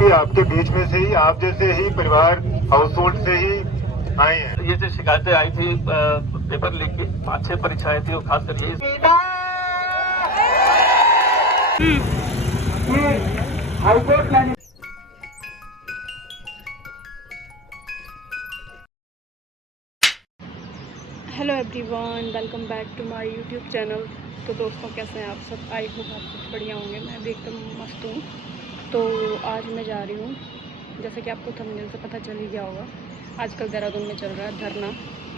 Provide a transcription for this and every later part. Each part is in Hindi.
भी आपके बीच में से ही, आप जैसे ही परिवार हाउस होल्ड से ही आए हैं। ये जो शिकायतें आई थी पेपर लीक की 5-6 परीक्षाएं थी, और खासकर ये hello everyone, welcome back to my YouTube channel. तो दोस्तों, कैसे हैं आप सब? आई होप आप सब बढ़िया होंगे। मैं भी एकदम मस्त हूँ। तो आज मैं जा रही हूँ, जैसे कि आपको थंबनेल से पता चल ही गया होगा, आजकल देहरादून में चल रहा है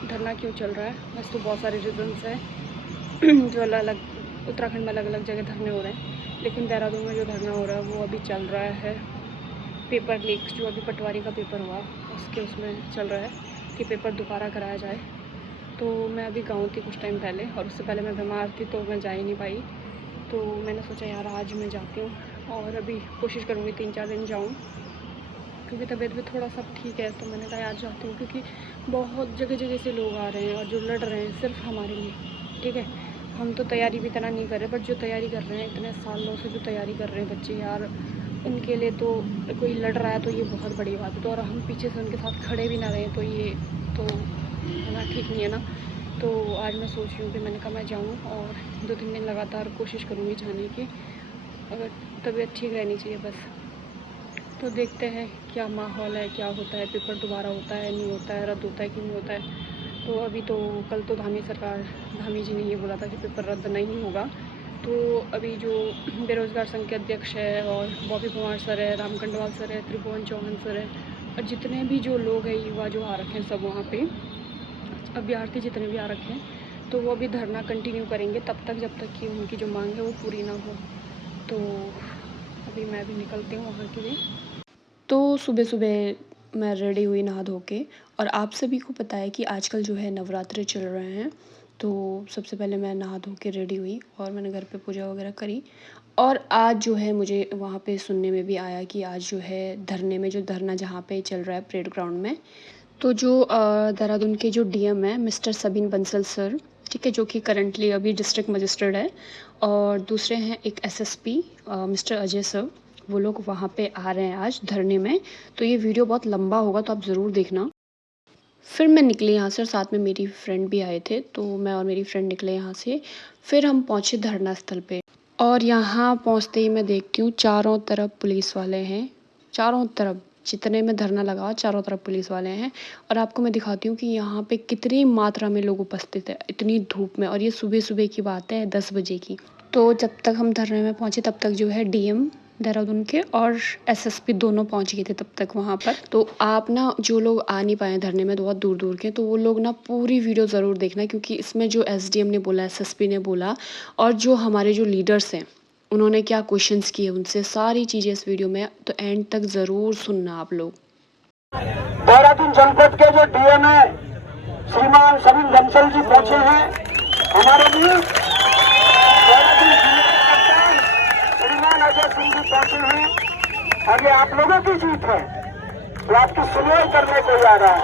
धरना क्यों चल रहा है? वैसे तो बहुत सारे रीज़न्स हैं जो अलग अलग उत्तराखंड में अलग अलग जगह धरने हो रहे हैं, लेकिन देहरादून में जो धरना हो रहा है वो अभी चल रहा है पेपर लीक्स। जो अभी पटवारी का पेपर हुआ उसमें चल रहा है कि पेपर दोबारा कराया जाए। तो मैं अभी गाँव थी कुछ टाइम पहले, और उससे पहले मैं बीमार थी तो मैं जा ही नहीं पाई। तो मैंने सोचा यार आज मैं जाती हूँ, और अभी कोशिश करूँगी 3-4 दिन जाऊँ, क्योंकि तबीयत भी थोड़ा सा ठीक है। तो मैंने कहा यार जाती हूँ, क्योंकि बहुत जगह जगह से लोग आ रहे हैं और जो लड़ रहे हैं सिर्फ हमारे लिए। ठीक है, हम तो तैयारी भी इतना नहीं कर रहे, बट जो तैयारी कर रहे हैं इतने सालों से जो तैयारी कर रहे हैं बच्चे, यार उनके लिए तो कोई लड़ रहा है तो ये बहुत बड़ी बात है। तो और हम पीछे से उनके साथ खड़े भी ना रहें तो ये तो है ना, ठीक नहीं है ना। तो आज मैं सोच रही हूँ कि मैंने कहा मैं जाऊँ, और 2-3 दिन लगातार कोशिश करूँगी जाने की, अगर तबीयत ठीक रहनी चाहिए बस। तो देखते हैं क्या माहौल है, क्या होता है, पेपर दोबारा होता है नहीं होता है, रद्द होता है कि नहीं होता है। तो अभी तो कल तो धामी जी ने ये बोला था कि पेपर रद्द नहीं होगा। तो अभी जो बेरोज़गार संघ के अध्यक्ष है, और बॉबी कुमार सर है, राम कंडवाल सर है, त्रिभुवन चौहान सर है, और जितने भी जो लोग हैं, युवा जो आ रखे हैं सब वहाँ पे, अभ्यर्थी जितने भी आ रखे हैं, तो वो अभी धरना कंटिन्यू करेंगे तब तक जब तक कि उनकी जो मांग है वो पूरी ना हो। तो अभी मैं भी निकलती हूँ वहाँ के लिए। तो सुबह सुबह मैं रेडी हुई नहा धो के, और आप सभी को पता है कि आजकल जो है नवरात्रे चल रहे हैं। तो सबसे पहले मैं नहा धो के रेडी हुई, और मैंने घर पे पूजा वगैरह करी। और आज जो है मुझे वहाँ पे सुनने में भी आया कि आज जो है धरने में, जो धरना जहाँ पे चल रहा है परेड ग्राउंड में, तो जो देहरादून के जो डीएम है मिस्टर सबीन बंसल सर, ठीक है, जो कि करंटली अभी डिस्ट्रिक्ट मजिस्ट्रेट है, और दूसरे हैं एक एसएसपी मिस्टर अजय सर, वो लोग वहाँ पे आ रहे हैं आज धरने में। तो ये वीडियो बहुत लंबा होगा तो आप ज़रूर देखना। फिर मैं निकली यहाँ से, और साथ में मेरी फ्रेंड भी आए थे, तो मैं और मेरी फ्रेंड निकले यहाँ से। फिर हम पहुँचे धरना स्थल पे, और यहाँ पहुँचते ही मैं देखती हूँ चारों तरफ पुलिस वाले हैं। चारों तरफ जितने में धरना लगा चारों तरफ पुलिस वाले हैं। और आपको मैं दिखाती हूँ कि यहाँ पे कितनी मात्रा में लोग उपस्थित है इतनी धूप में, और ये सुबह सुबह की बात है 10 बजे की। तो जब तक हम धरने में पहुँचे तब तक जो है डीएम देहरादून के और एसएसपी दोनों पहुंच गए थे तब तक वहाँ पर। तो आप ना, जो लोग आ नहीं पाए धरने में, तो बहुत दूर दूर के, तो वो लोग ना पूरी वीडियो ज़रूर देखना, क्योंकि इसमें जो एसडीएम ने बोला, एसएसपी ने बोला, और जो हमारे जो लीडर्स हैं उन्होंने क्या क्वेश्चंस किए उनसे, सारी चीज़ें इस वीडियो में, तो एंड तक ज़रूर सुनना आप लोग। देहरादून जनपद के जो डीएम है श्रीमान सबीन बंसल जी पहुंचे हैं हमारे लिए। श्रीमान अजय सिंह जी पहुंचे हैं, और ये आप लोगों की जीत है, ये आपकी सुनवाई करने को आ रहा है।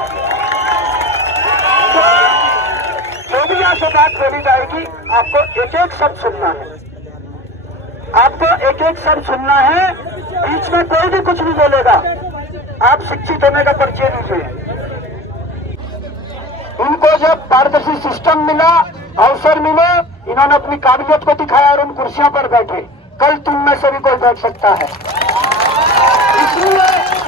तो मीडिया से बात बोली जाएगी, आपको एक एक शब्द सुनना है, आपको एक एक शब्द सुनना है। बीच में कोई भी कुछ भी बोलेगा, आप शिक्षित होने का परिचय दीजिए। इनको जब पारदर्शी सिस्टम मिला, अवसर मिले, इन्होंने अपनी काबिलियत को दिखाया और उन कुर्सियों पर बैठे। कल तुम में से भी कोई बैठ सकता है।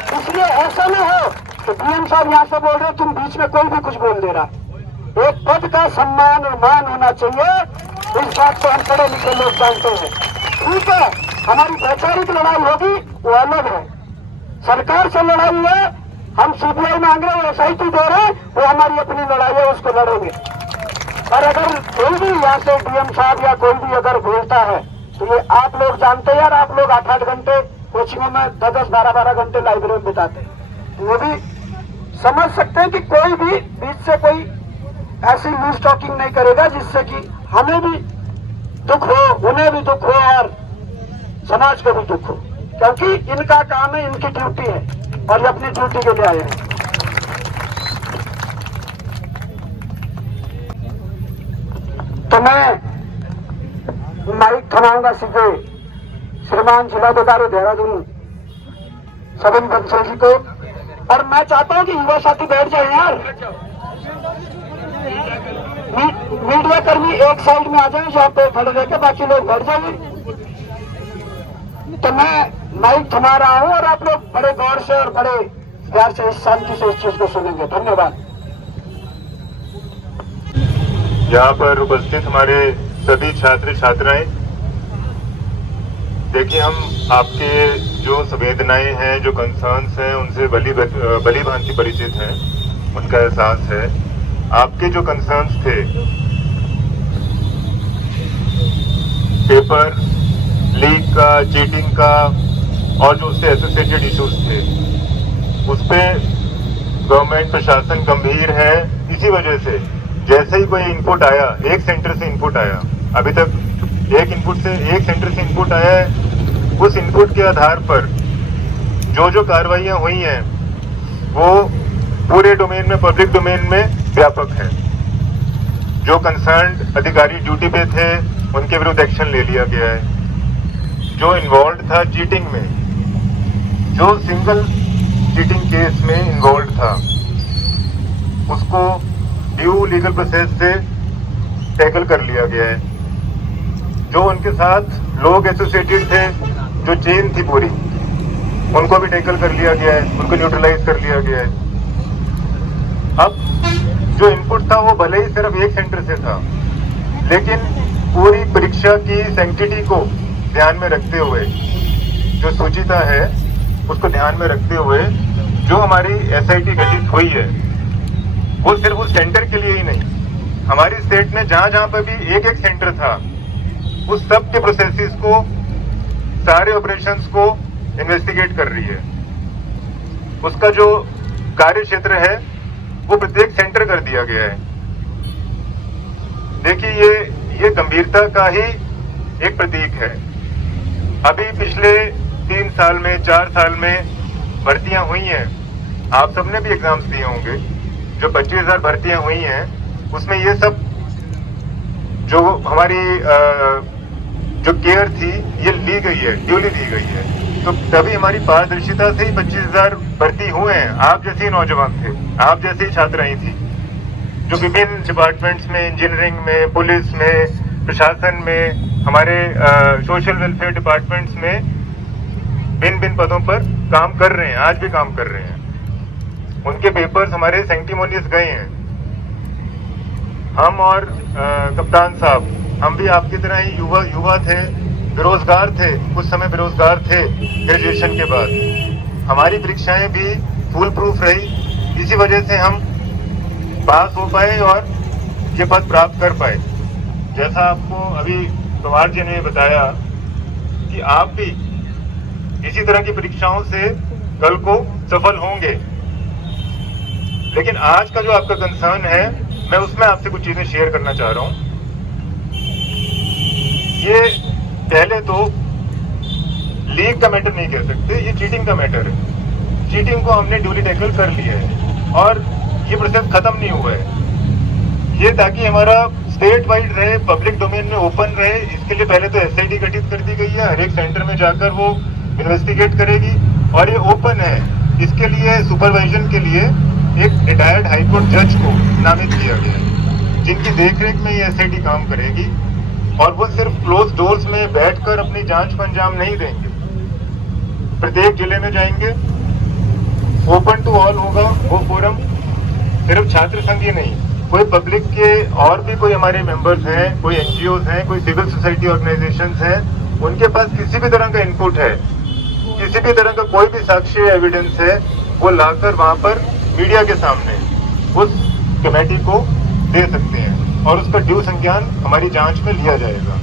इसलिए ऐसा न हो कि डीएम साहब यहाँ से बोल रहे तुम बीच में कोई भी कुछ बोल दे रहा। एक पद का सम्मान और मान होना चाहिए, इस बात को हम पढ़े लिखे लोग जानते हैं। ठीक है, हमारी वैचारिक लड़ाई होगी वो अलग है, सरकार से लड़ाई है, हम सीबीआई मांग रहे हैं, एसआईटी दे रहे हैं, वो हमारी अपनी लड़ाई है, उसको लड़ेंगे। और अगर कोई भी यहाँ से डीएम साहब या कोई भी अगर बोलता है तो ये आप लोग जानते हैं यार, आप लोग 8-8 घंटे कोचिंगों में 10-10, 12-12 घंटे लाइब्रेरी में बिताते हैं, वो भी समझ सकते हैं कि कोई भी बीच से कोई ऐसी न्यूज टॉकिंग नहीं करेगा जिससे कि हमें भी दुख हो, उन्हें भी दुख हो, और समाज को भी दुख हो, क्योंकि इनका काम है, इनकी ड्यूटी है, और ये अपनी ड्यूटी के लिए आए हैं। तो मैं माइक थमाऊंगा सीधे श्रीमान जिलाधिकारी देहरादून सबिन बंसल जी को। और मैं चाहता हूं कि युवा साथी बैठ जाए यार, मीडिया कर्मी एक साइड में आ जाए जहां पे खड़े रहकर, बाकी लोग बैठ जाएंगे। तो मैं माइक थमा रहा हूं और आप लोग बड़े गौर से और बड़े प्यार से, इस शांति से इस चीज को सुनेंगे। धन्यवाद। यहाँ पर उपस्थित हमारे सभी छात्र छात्राएं, देखिए हम आपके जो संवेदनाएं हैं, जो कंसर्न्स हैं, उनसे भली भांति परिचित हैं, उनका एहसास है। आपके जो कंसर्न्स थे पेपर लीक का, चीटिंग का और जो उससे एसोसिएटेड इश्यूज थे, उस पे गवर्नमेंट प्रशासन गंभीर है। इसी वजह से जैसे ही कोई इनपुट आया, एक सेंटर से इनपुट आया, अभी तक एक सेंटर से इनपुट आया है, उस इनपुट के आधार पर जो कार्रवाइयां हुई हैं वो पूरे डोमेन में, पब्लिक डोमेन में व्यापक है। जो कंसर्न्ड अधिकारी ड्यूटी पे थे उनके विरुद्ध एक्शन ले लिया गया है। जो इन्वॉल्व था चीटिंग में, जो सिंगल चीटिंग केस में इन्वॉल्व था, उसको ड्यू लीगल प्रोसेस से टैकल कर लिया गया है। जो उनके साथ लोग एसोसिएटेड थे, जो चेन थी पूरी, उनको भी टैकल कर लिया गया है, उनको न्यूट्रलाइज कर लिया गया है। अब जो इनपुट था वो भले ही सिर्फ एक सेंटर से था, लेकिन पूरी परीक्षा की सैंक्टिटी को ध्यान में रखते हुए, जो सूचिता है उसको ध्यान में रखते हुए जो हमारी एसआईटी गठित हुई है, वो सिर्फ उस सेंटर के लिए ही नहीं, हमारी स्टेट में जहां जहां पर भी एक सेंटर था, उस सब के प्रोसेसेस को, सारे ऑपरेशंस को इन्वेस्टिगेट कर रही है। उसका जो कार्य क्षेत्र है वो प्रत्येक सेंटर कर दिया गया है। देखिए ये गंभीरता का ही एक प्रतीक है। अभी पिछले 3 साल में, 4 साल में भर्तियां हुई हैं, आप सबने भी एग्जाम्स दिए होंगे। जो 25,000 भर्तियां हुई हैं उसमें ये सब जो हमारी जो केयर थी ये ली गई है, ड्यूली दी गई है। तो तभी हमारी पारदर्शिता से ही 25,000 भर्ती हुए हैं। आप जैसे ही नौजवान थे, आप जैसी ही छात्राएं थी, जो विभिन्न डिपार्टमेंट्स में, इंजीनियरिंग में, पुलिस में, प्रशासन में, हमारे सोशल वेलफेयर डिपार्टमेंट्स में भिन्न पदों पर काम कर रहे हैं, आज भी काम कर रहे हैं। उनके पेपर्स हमारे सैंक्टिमोनियस गए हैं। हम और कप्तान साहब, हम भी आपकी तरह ही युवा थे, बेरोजगार थे, कुछ समय बेरोजगार थे ग्रेजुएशन के बाद। हमारी परीक्षाएं भी फुल प्रूफ रही, इसी वजह से हम पास हो पाए और ये पद प्राप्त कर पाए। जैसा आपको अभी कुमार जी ने बताया कि आप भी इसी तरह की परीक्षाओं से कल को सफल होंगे। लेकिन आज का जो आपका कंसर्न है, मैं उसमें आपसे कुछ चीजें शेयर करना चाह रहा हूं। ये पहले तो लीक का मैटर नहीं कह सकते, ये चीटिंग का मैटर है। चीटिंग को हमने ड्यूली टैकल कर लिया है और ये प्रोसेस खत्म नहीं हुआ है। ये ताकि हमारा स्टेट वाइड रहे, पब्लिक डोमेन में ओपन रहे, इसके लिए पहले तो एसआईटी गठित कर दी गई है। हर एक सेंटर में जाकर वो इन्वेस्टिगेट करेगी और ये ओपन है। इसके लिए सुपरवाइजन के लिए एक रिटायर्ड हाईकोर्ट जज को नामित किया गया है, जिनकी देखरेख में ये एसआईटी काम करेगी और वो सिर्फ क्लोज डोर्स में बैठकर अपनी जांच को अंजाम नहीं देंगे। प्रत्येक जिले में जाएंगे, ओपन टू ऑल होगा वो फोरम। सिर्फ छात्र संघ ही नहीं, कोई पब्लिक के और भी कोई हमारे मेंबर्स हैं, कोई एनजीओज हैं, कोई सिविल सोसाइटी ऑर्गेनाइजेशंस हैं, उनके पास किसी भी तरह का इनपुट है, किसी भी तरह का कोई भी साक्ष्य एविडेंस है, वो लाकर वहां पर मीडिया के सामने उस कमेटी को दे सकते हैं और उसका ड्यू संज्ञान हमारी जांच में लिया जाएगा।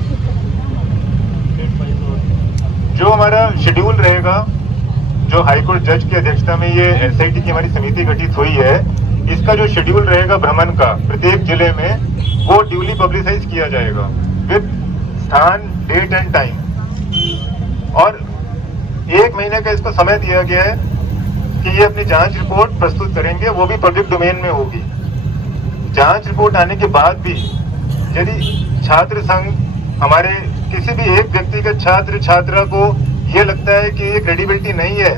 जो हमारा शेड्यूल रहेगा, जो हाईकोर्ट जज की अध्यक्षता में ये एसआईटी की हमारी समिति गठित हुई है, इसका जो शेड्यूल रहेगा भ्रमण का प्रत्येक जिले में, वो ड्यूली पब्लिसाइज किया जाएगा विद स्थान, डेट एंड टाइम। और 1 महीने का इसको समय दिया गया है कि ये अपनी जांच रिपोर्ट प्रस्तुत करेंगे, वो भी पब्लिक डोमेन में होगी। जांच रिपोर्ट आने के बाद भी यदि छात्र संघ, हमारे किसी भी एक व्यक्तिगत छात्र छात्रा को ये लगता है कि ये क्रेडिबिलिटी नहीं है,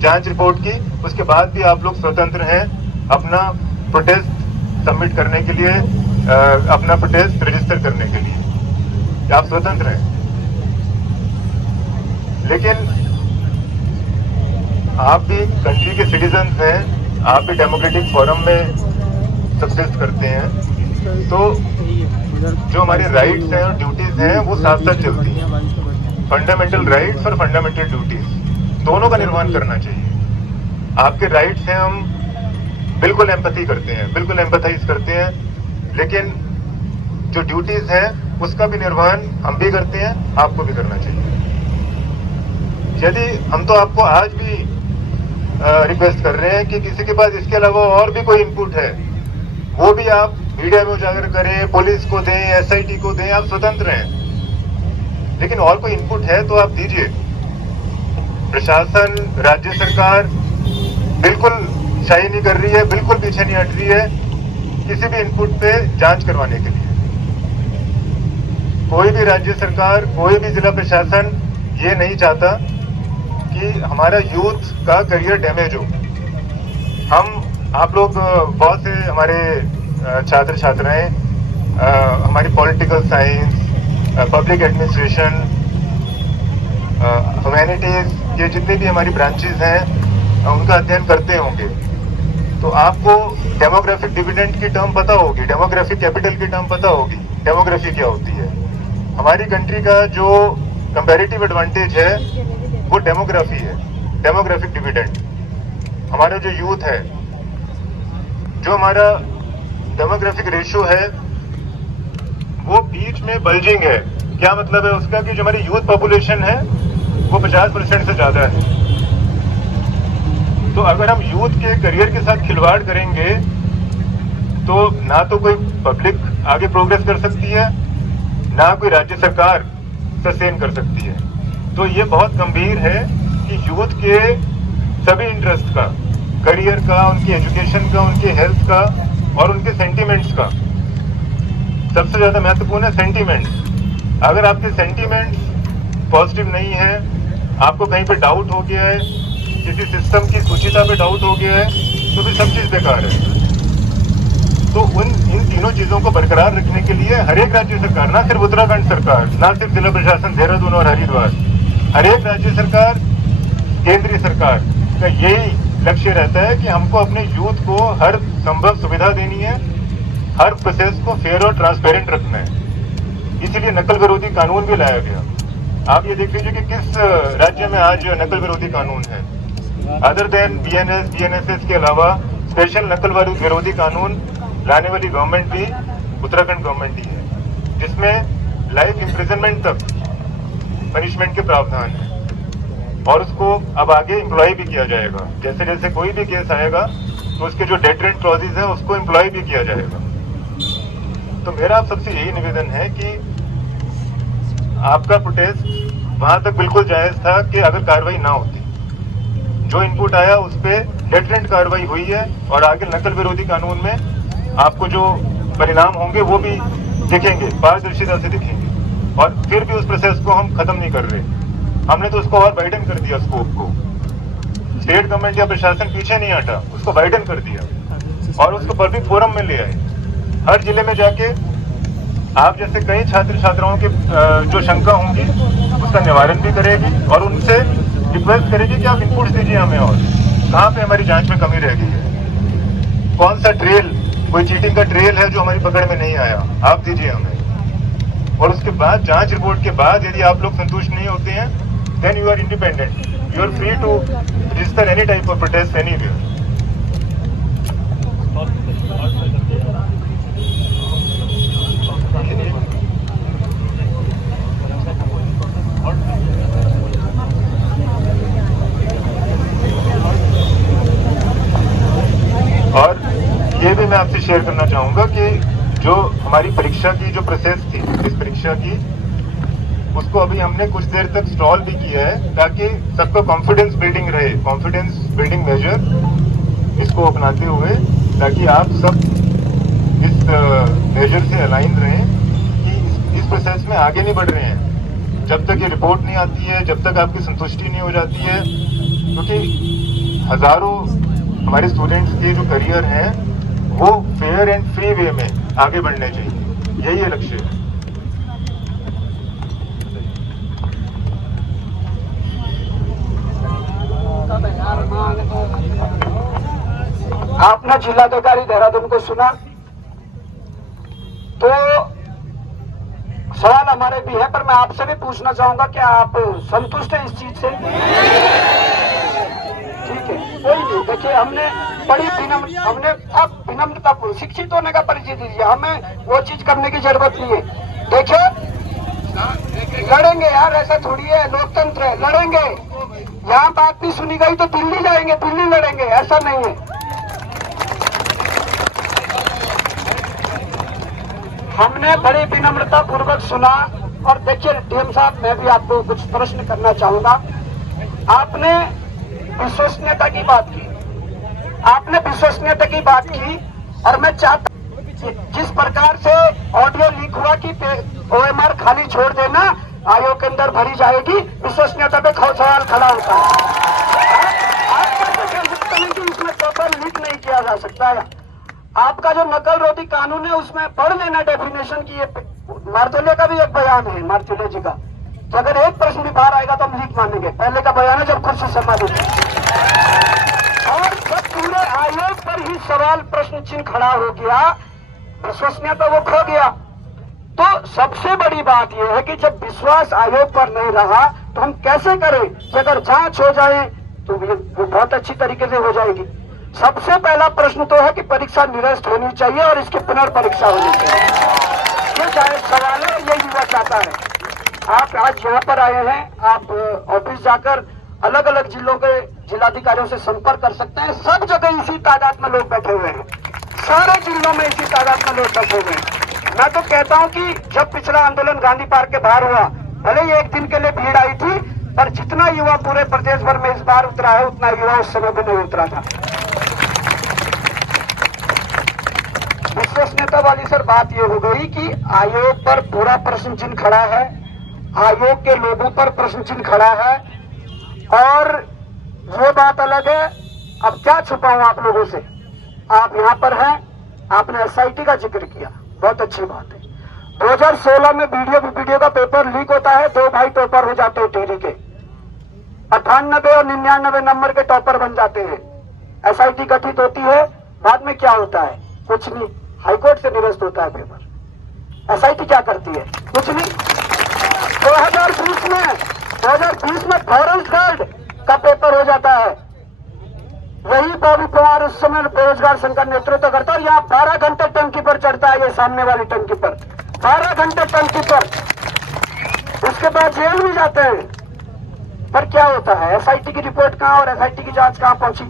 जांच रिपोर्ट की, उसके बाद भी आप लोग स्वतंत्र हैं अपना प्रोटेस्ट सबमिट करने के लिए, अपना प्रोटेस्ट रजिस्टर करने के लिए, आप स्वतंत्र हैं। लेकिन आप भी कंट्री के सिटीजन हैं, आप भी डेमोक्रेटिक फोरम में सब्सिस्ट करते हैं, तो जो हमारे राइट्स हैं और ड्यूटीज हैं वो साथ साथ चलती हैं। फंडामेंटल राइट्स और फंडामेंटल ड्यूटीज दोनों का निर्वहन करना चाहिए। आपके राइट्स हैं, हम बिल्कुल एम्पैथी करते हैं, बिल्कुल एम्पैथाइज करते हैं, लेकिन जो ड्यूटीज हैं उसका भी निर्वहन हम भी करते हैं, आपको भी करना चाहिए। यदि हम तो आपको आज भी रिक्वेस्ट कर रहे हैं कि किसी के पास इसके अलावा और भी कोई इनपुट है वो भी आप मीडिया में उजागर करें, पुलिस को दें, एसआईटी को दें, आप स्वतंत्र हैं। लेकिन और कोई इनपुट है तो आप दीजिए। प्रशासन, राज्य सरकार बिल्कुल शाही नहीं कर रही है, बिल्कुल पीछे नहीं हट रही है किसी भी इनपुट पे जांच करवाने के लिए। कोई भी राज्य सरकार, कोई भी जिला प्रशासन ये नहीं चाहता कि हमारा यूथ का करियर डैमेज हो। आप लोग बहुत से हमारे छात्र छात्राएं हमारी political science, public administration, humanities, ये जितने भी हमारी ब्रांचेस हैं उनका अध्ययन करते होंगे, तो आपको डेमोग्राफिक डिविडेंड की टर्म पता होगी, डेमोग्राफिक कैपिटल की टर्म पता होगी। डेमोग्राफी क्या होती है? हमारी कंट्री का जो कंपैरेटिव एडवांटेज है वो डेमोग्राफी है, डेमोग्राफिक डिविडेंड। हमारा जो यूथ है, जो हमारा डेमोग्राफिक रेशियो है वो बीच में बल्जिंग है। क्या मतलब है उसका? कि जो हमारी यूथ पॉपुलेशन है वो 50% से ज्यादा है। तो अगर हम यूथ के करियर के साथ खिलवाड़ करेंगे तो ना तो कोई पब्लिक आगे प्रोग्रेस कर सकती है, ना कोई राज्य सरकार सस्टेन कर सकती है। तो ये बहुत गंभीर है कि यूथ के सभी इंटरेस्ट का, करियर का, उनकी एजुकेशन का, उनकी हेल्थ का और उनके सेंटिमेंट्स का, सबसे ज्यादा महत्वपूर्ण है सेंटिमेंट्स। अगर आपके सेंटिमेंट्स पॉजिटिव नहीं है, आपको कहीं पे डाउट हो गया है, किसी सिस्टम की सूचिता पे डाउट हो गया है, तो फिर सब चीज बेकार है। तो इन तीनों चीजों को बरकरार रखने के लिए हर एक राज्य सरकार, ना सिर्फ उत्तराखंड सरकार, ना सिर्फ जिला प्रशासन देहरादून और हरिद्वार, हर एक राज्य सरकार, केंद्रीय सरकार का यही लक्ष्य रहता है कि हमको अपने यूथ को हर संभव सुविधा देनी है, हर प्रोसेस को फेयर और ट्रांसपेरेंट रखना है। इसीलिए नकल विरोधी कानून भी लाया गया। आप ये देख लीजिए कि किस राज्य में आज नकल विरोधी कानून है। अदर देन बीएनएस, बीएनएसएस के अलावा स्पेशल नकल विरोधी कानून लाने वाली गवर्नमेंट भी उत्तराखंड गवर्नमेंट ही है, जिसमें लाइफ इम्प्रिजनमेंट तक पनिशमेंट के प्रावधान है। और उसको अब आगे एम्प्लॉय भी किया जाएगा। जैसे जैसे कोई भी केस आएगा तो उसके जो डेटरेंट क्लॉजेज है उसको एम्प्लॉय भी किया जाएगा। तो मेरा आप सबसे यही निवेदन है कि आपका प्रोटेस्ट वहां तक बिल्कुल जायज था कि अगर कार्रवाई ना होती, जो इनपुट आया उस पर डेटरेंट कार्रवाई हुई है और आगे नकल विरोधी कानून में आपको जो परिणाम होंगे वो भी दिखेंगे, पारदर्शिता से दिखेंगे। और फिर भी उस प्रोसेस को हम खत्म नहीं कर रहे, हमने तो उसको और वाइडन कर दिया स्कोप को। स्टेट गवर्नमेंट या प्रशासन पीछे नहीं हटा, उसको वाइडन कर दिया और उसको पब्लिक फोरम में ले आए। हर जिले में जाके आप जैसे कई छात्र छात्राओं के जो शंका होंगी उसका निवारण भी करेगी और उनसे रिक्वेस्ट करेगी कि आप इनपुट्स दीजिए हमें, और कहाँ पे हमारी जांच में कमी रह गई है, कौन सा ट्रेल, कोई चीटिंग का ट्रेल है जो हमारी पकड़ में नहीं आया, आप दीजिए हमें। और उसके बाद जांच रिपोर्ट के बाद यदि आप लोग संतुष्ट नहीं होते हैं, then you are independent, you are free to register any type of protest anywhere. और ये भी मैं आपसे शेयर करना चाहूंगा कि जो हमारी परीक्षा की जो प्रोसेस थी, इस परीक्षा की, उसको अभी हमने कुछ देर तक स्टॉल भी किया है ताकि सबका कॉन्फिडेंस बिल्डिंग रहे, कॉन्फिडेंस बिल्डिंग मेजर इसको अपनाते हुए, ताकि आप सब इस मेजर से अलाइन रहें कि इस प्रोसेस में आगे नहीं बढ़ रहे हैं जब तक ये रिपोर्ट नहीं आती है, जब तक आपकी संतुष्टि नहीं हो जाती है। क्योंकि हजारों हमारे स्टूडेंट्स के जो करियर हैं वो फेयर एंड फ्री वे में आगे बढ़ने चाहिए, यही है लक्ष्य। आपने जिलाधिकारी देहरादून को सुना, तो सवाल हमारे भी है, पर मैं आपसे भी पूछना चाहूंगा कि आप संतुष्ट हैं इस चीज से? ठीक है, कोई नहीं। देखिए, हमने बड़ी हमने अब विनम्रता, शिक्षित होने का परिचय दीजिए, हमें वो चीज करने की जरूरत नहीं है। देखिए, लड़ेंगे यार, ऐसा थोड़ी है, लोकतंत्र है, लड़ेंगे। यहाँ बात नहीं सुनी गई तो दिल्ली जाएंगे, दिल्ली लड़ेंगे, ऐसा नहीं है। हमने बड़ी विनम्रता पूर्वक सुना। और देखिए डीएम साहब, मैं भी आपको कुछ प्रश्न करना चाहूंगा। आपने विश्वसनीयता की बात की, आपने विश्वसनीयता की बात की, और मैं चाहता जिस प्रकार से ऑडियो लीक हुआ कि OMR खाली छोड़ देना, आयोग के अंदर भरी जाएगी, विश्वसनीयता पे सवाल खड़ा होता है। आप कैसे कह सकते हैं कि उसमें पेपर लीक नहीं किया जा सकता है? आपका जो नकल रोधी कानून है उसमें पढ़ लेना डेफिनेशन की। ये मार्तोले का भी एक बयान है, मार्तोले जी का, तो अगर एक प्रश्न भी बाहर आएगा तो हम लीक मानेंगे। पहले का बयान है जब खुद से संपादित है। और जब पूरे आयोग पर ही सवाल प्रश्न चिन्ह खड़ा हो गया, विश्वसनीयता वो खो गया। तो सबसे बड़ी बात यह है कि जब विश्वास आयोग पर नहीं रहा तो हम कैसे करें कि अगर जांच हो जाए तो वो बहुत अच्छी तरीके से हो जाएगी। सबसे पहला प्रश्न तो है कि परीक्षा निरस्त होनी चाहिए और इसकी पुनर्परीक्षा होनी चाहिए। ये जायज सवाल है, ये युवा चाहता है। आप आज यहाँ पर आए हैं, आप ऑफिस जाकर अलग अलग जिलों के जिलाधिकारियों से संपर्क कर सकते हैं। सब जगह इसी तादाद में लोग बैठे हुए हैं, सारे जिलों में इसी तादाद में लोग बैठे हुए हैं। मैं तो कहता हूँ कि जब पिछला आंदोलन गांधी पार्क के बाहर हुआ, भले ही एक दिन के लिए भीड़ आई थी, पर जितना युवा पूरे प्रदेश भर में इस बार उतरा है उतना युवा उस समय भी नहीं उतरा था। विश्वसनीयता वाली सर बात ये हो गई कि आयोग पर पूरा प्रश्न चिन्ह खड़ा है, आयोग के लोगों पर प्रश्न चिन्ह खड़ा है, और वो बात अलग है। अब क्या छुपाऊं आप लोगों से, आप यहाँ पर हैं, आपने SIT का जिक्र किया, बहुत अच्छी बात है। 2016 में वीडियो का पेपर लीक होता है, 2 भाई टॉपर हो जाते हैं टिहरी के, 98 और 99 नंबर के टॉपर बन जाते हैं। SIT गठित होती है, बाद में क्या होता है? कुछ नहीं, हाईकोर्ट से निरस्त होता है पेपर। SIT क्या करती है? कुछ नहीं। 2020 में फॉरेस्ट गार्ड का पेपर हो जाता है, वही बॉबी पवार उस समय बेरोजगार संघ का नेतृत्व करता है। यहाँ 12 घंटे टंकी पर चढ़ता है, ये सामने वाली टंकी पर 12 घंटे टंकी पर, उसके बाद जेल में जाते हैं। पर क्या होता है? SIT की रिपोर्ट कहाँ और SIT की जांच कहाँ पहुंची?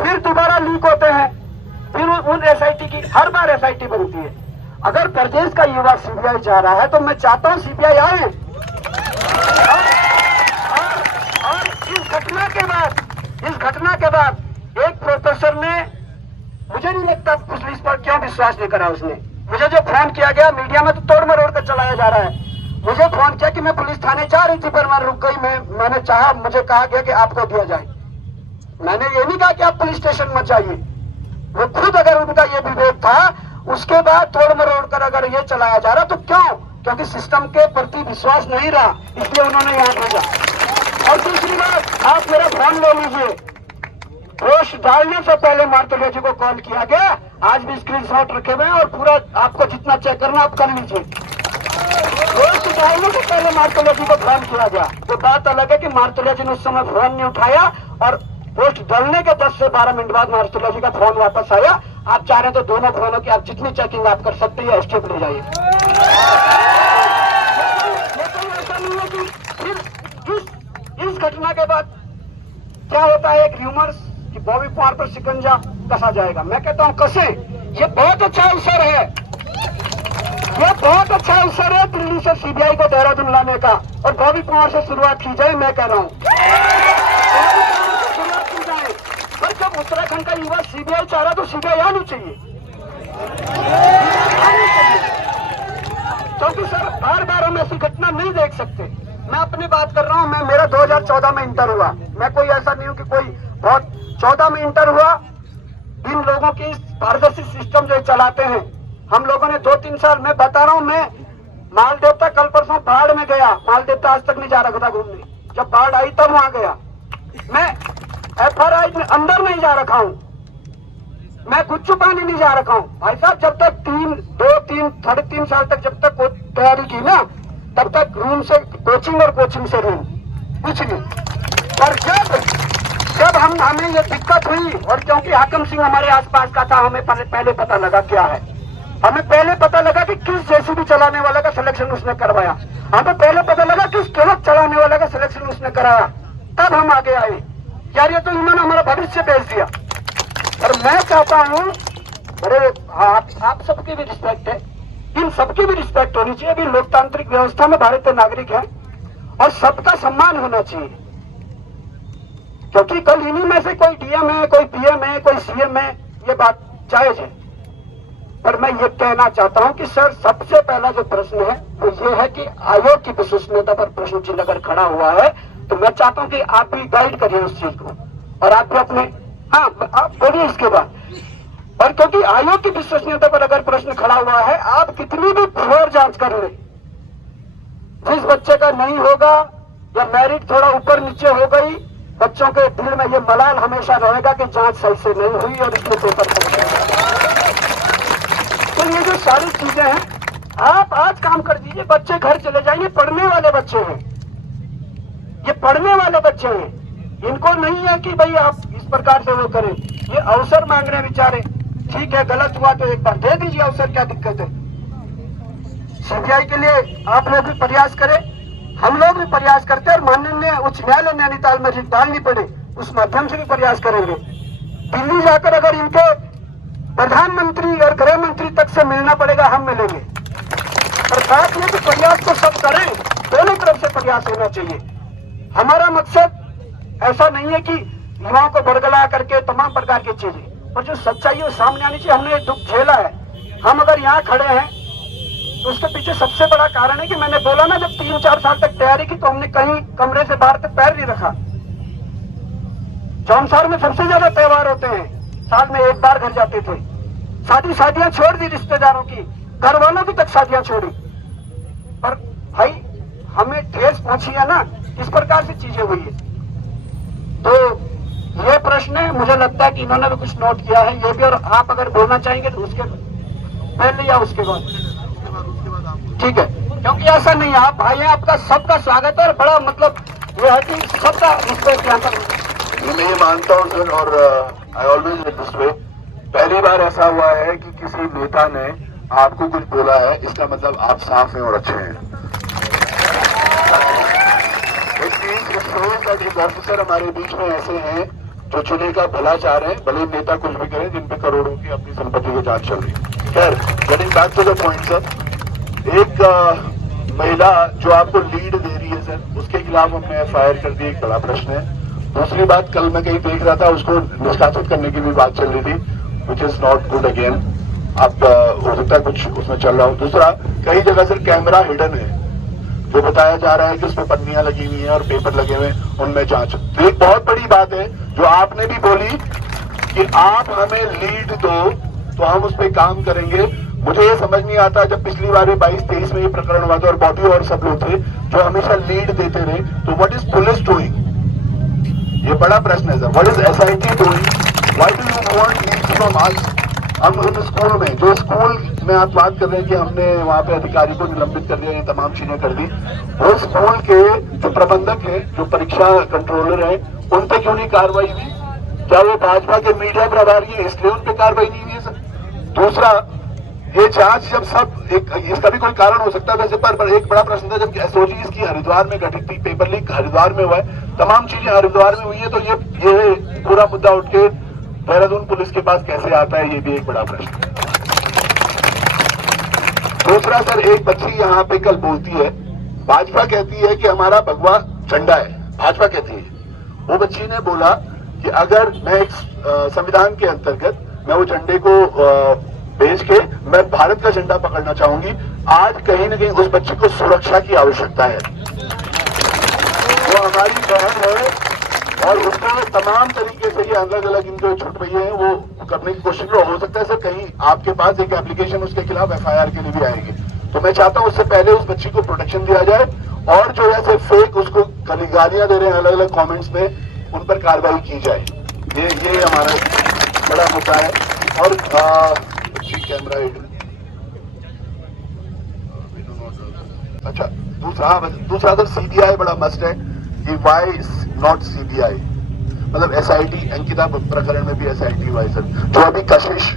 फिर दोबारा लीक होते हैं, फिर उन SIT की हर बार SIT बनती है। अगर प्रदेश का युवा CBI जा रहा है तो मैं चाहता हूं CBI आए। और इस घटना के बाद एक प्रोफेसर ने, मुझे नहीं लगता पुलिस पर क्यों विश्वास नहीं करा उसने। मुझे जो फोन किया गया मीडिया में तो तोड़ मरोड़ कर चलाया जा रहा है। मुझे फोन किया कि मैं पुलिस थाने जा रही थी पर मैं रुक गई, मैंने चाहा, मुझे कहा गया कि आपको दिया जाए। मैंने ये नहीं कहा कि आप पुलिस स्टेशन मत जाइए, वो खुद अगर उनका ये विवेक था, उसके बाद तोड़ मरोड़ कर अगर ये चलाया जा रहा तो क्यों? क्योंकि सिस्टम के प्रति विश्वास नहीं रहा, इसलिए उन्होंने यहाँ भेजा। और दूसरी बात, आप मेरा फोन ले लीजिए, पोस्ट डालने से पहले मार्तोले जी को कॉल किया गया, आज भी स्क्रीनशॉट रखे हुए हैं, और पूरा आपको जितना चेक करना आप कर लीजिए। पोस्ट डालने से पहले मार्तोले जी को फोन किया गया। तो बात अलग है कि मार्तोले जी ने उस समय फोन नहीं उठाया, और पोस्ट डालने के 10 से 12 मिनट बाद मार्तोले जी का फोन वापस आया। आप चाह रहे तो दोनों फोनों की आप जितनी चेकिंग आप कर सकते हैं, स्टेप ले जाइए। लेकिन ऐसा नहीं है कि फिर इस घटना के बाद क्या होता है, एक र्यूमर्स कि बॉबी पवार पर शिकंजा कसा जाएगा। मैं कहता हूं कसे, ये बहुत अच्छा अवसर है, ये बहुत अच्छा अवसर है दिल्ली से CBI को देहरादून लाने का, और बॉबी पवार से शुरुआत की जाए। मैं कह रहा हूं शुरुआत की जाए, पर जब उत्तराखंड का युवा CBI चाह रहा तो CBI आनी चाहिए। क्योंकि सर बार बार हम ऐसी घटना नहीं देख सकते। मैं अपनी बात कर रहा हूँ, मैं मेरा 2014 में इंटर हुआ, मैं कोई ऐसा नहीं हूँ कि कोई बहुत 14 में इंटर हुआ। इन लोगों की पारदर्शी सिस्टम जो चलाते हैं, हम लोगों ने 2-3 साल, मैं बता रहा हूँ, मैं मालदेवता कल परसों बाढ़ में गया, मालदेवता आज तक नहीं जा रखा था घूमने, जब बाढ़ आई तब वहां गया। मैं FRI में अंदर नहीं जा रखा हूँ, मैं गुच्चू पानी नहीं जा रखा हूँ भाई साहब। जब तक 3 3.5 साल तक जब तक तैयारी की ना, तब तक रूम से कोचिंग और कोचिंग से रूम, कुछ नहीं। और जब हमें ये दिक्कत हुई, और क्योंकि हाकिम सिंह हमारे आसपास का था, हमें पहले पता लगा क्या है, हमें पहले पता लगा कि किस JCB चलाने वाला का सिलेक्शन उसने करवाया, हमें पहले पता लगा किस ट्रक चलाने वाला का सिलेक्शन उसने कराया, तब हम आगे आए। यार ये तो इन्होंने हमारा भविष्य बेच दिया। और मैं चाहता हूँ, अरे आप सबकी भी रिस्पेक्ट है, इन सबकी भी रिस्पेक्ट होनी चाहिए। अभी लोकतांत्रिक व्यवस्था में भारतीय नागरिक है और सबका सम्मान होना चाहिए, क्योंकि कल इन्हीं में से कोई DM है, कोई PM है, कोई CM है, ये बात जायज है। पर मैं ये कहना चाहता हूं कि सर, सबसे पहला जो प्रश्न है वो ये है कि आयोग की विश्वसनीयता पर प्रश्न चिन्ह अगर खड़ा हुआ है, तो मैं चाहता हूं कि आप भी गाइड करिए उस चीज को, और आप भी अपने, हाँ आप बोलिए इसके बाद। और क्योंकि आयोग की विश्वसनीयता पर अगर प्रश्न खड़ा हुआ है, आप कितनी भी फ्लोर जांच कर ले, जिस बच्चे का नहीं होगा या मेरिट थोड़ा ऊपर नीचे हो गई, बच्चों के दिल में ये मलाल हमेशा रहेगा कि जांच सही से नहीं हुई और इसमें पेपर फट। तो ये जो सारी चीजें हैं, आप आज काम कर दीजिए, बच्चे घर चले जाइए, पढ़ने वाले बच्चे हैं, ये पढ़ने वाले बच्चे हैं, इनको नहीं है कि भाई आप इस प्रकार से वो करें। ये अवसर मांग रहे हैं बेचारे, ठीक है, गलत हुआ तो एक बार दे दीजिए अवसर, क्या दिक्कत है। CBI के लिए आप लोग भी प्रयास करें, हम लोग भी प्रयास करते हैं, और माननीय उच्च न्यायालय नैनीताल में रिट डालनी पड़े उस माध्यम से भी प्रयास करेंगे। दिल्ली जाकर अगर इनके प्रधानमंत्री और गृह मंत्री तक से मिलना पड़ेगा, हम मिलेंगे। और साथ में भी प्रयास तो सब करें, दोनों तरफ से प्रयास होना चाहिए। हमारा मकसद ऐसा नहीं है कि युवाओं को बरगला करके तमाम प्रकार की चीजें, और जो सच्चाई है वो सामने आनी चाहिए। हमने दुख झेला है, हम अगर यहाँ खड़े हैं तो उसके पीछे सबसे बड़ा कारण है कि मैंने बोला ना, जब 3-4 साल तक तैयारी की तो हमने कहीं कमरे से बाहर तक पैर नहीं रखा। जौनसार में सबसे ज्यादा त्योहार होते हैं, साल में एक बार घर जाते थे, शादियां छोड़ दी रिश्तेदारों की, घर वालों की तक शादियां छोड़ी। पर भाई हमें ठेस पहुंची है ना, इस प्रकार से चीजें हुई है। तो ये प्रश्न है, मुझे लगता है कि इन्होंने भी कुछ नोट किया है, ये भी। और आप अगर बोलना चाहेंगे तो उसके पहले या उसके बाद, ठीक है, क्योंकि ऐसा नहीं है, आप भाई हैं, आपका सबका स्वागत है। और बड़ा मतलब ये है कि सबका रिस्पेक्ट यहाँ पर मैं ये मानता हूँ सर, और आई ऑलवेज दिस वे, पहली बार ऐसा हुआ है कि किसी नेता ने आपको कुछ बोला है, इसका मतलब आप साफ हैं और अच्छे हैं। एक ऑफिसर हमारे बीच में ऐसे हैं जो चुने का भला चाह रहे हैं, भले नेता कुछ भी करें, जिन पे करोड़ों की अपनी संपत्ति की जांच चल रही है। खैर, getting back to the point sir, एक महिला जो आपको लीड दे रही है सर, उसके खिलाफ हमने FIR कर दी, एक बड़ा प्रश्न है। दूसरी बात, कल मैं कहीं देख रहा था, उसको निष्कासित करने की भी बात चल रही थी, which is not good again. आप हो सकता है कुछ उसमें चल रहा हो। दूसरा, कई जगह सर कैमरा हिडन है, जो बताया जा रहा है कि उसमें पन्नियां लगी हुई हैं और पेपर लगे हुए, उनमें जांच। तो एक बहुत बड़ी बात है जो आपने भी बोली कि आप हमें लीड दो तो हम उस पर काम करेंगे। मुझे ये समझ नहीं आता, जब पिछली बार 22-23 में ये प्रकरण हुआ था और बॉडी और सब लोग थे जो हमेशा लीड देते रहे, तो व्हाट इज पुलिस डूइंग? ये बड़ा प्रश्न है sir. What is SIT doing? Why do you want leads from us? हम उन स्कूल में, जो स्कूल में आप बात कर रहे हैं कि हमने वहाँ पे अधिकारी को निलंबित कर दिया, ये तमाम चीजें कर दी, वो स्कूल के जो प्रबंधक हैं, जो परीक्षा कंट्रोलर हैं, उन पे क्यों नहीं कार्रवाई हुई? क्या वो भाजपा के मीडिया प्रभारी है इसलिए उन पे कार्रवाई नहीं हुई है सर? दूसरा, ये जांच जब सब इसका भी कोई कारण हो सकता है वैसे, पर एक बड़ा प्रश्न था, जब SOG इसकी हरिद्वार में घटित थी, पेपर लीक हरिद्वार में हुआ है, तमाम चीजें हरिद्वार में हुई है, तो ये पूरा मुद्दा उठ के देहरादून पुलिस के पास कैसे आता है, ये भी एक बड़ा प्रश्न है। दूसरा सर, एक बच्ची यहाँ पे कल बोलती है, भाजपा कहती है कि हमारा भगवा झंडा है, भाजपा कहती है। वो बच्ची ने बोला कि अगर मैं एक संविधान के अंतर्गत मैं वो झंडे को बेच के मैं भारत का झंडा पकड़ना चाहूंगी। आज कहीं ना कहीं उस बच्चे को सुरक्षा की आवश्यकता है, वो हमारी बहन है और उसके तमाम तरीके से ये अलग अलग इनको छूट रही है वो करने की कोशिश में। हो सकता है सर कहीं आपके पास एक एप्लीकेशन उसके खिलाफ FIR के लिए भी आएगी, तो मैं चाहता हूं उससे पहले उस बच्ची को प्रोटेक्शन दिया जाए और जो ऐसे फेक उसको गालियां दे रहे हैं अलग अलग कमेंट्स में, उन पर कार्रवाई की जाए। ये हमारा बड़ा मुद्दा है। और कैमरा अच्छा दूसरा तो CBI बड़ा मस्ट है कि वाई नॉट CBI, मतलब SIT अंकिता प्रकरण में भी SIT वाई सर। जो अभी कशिश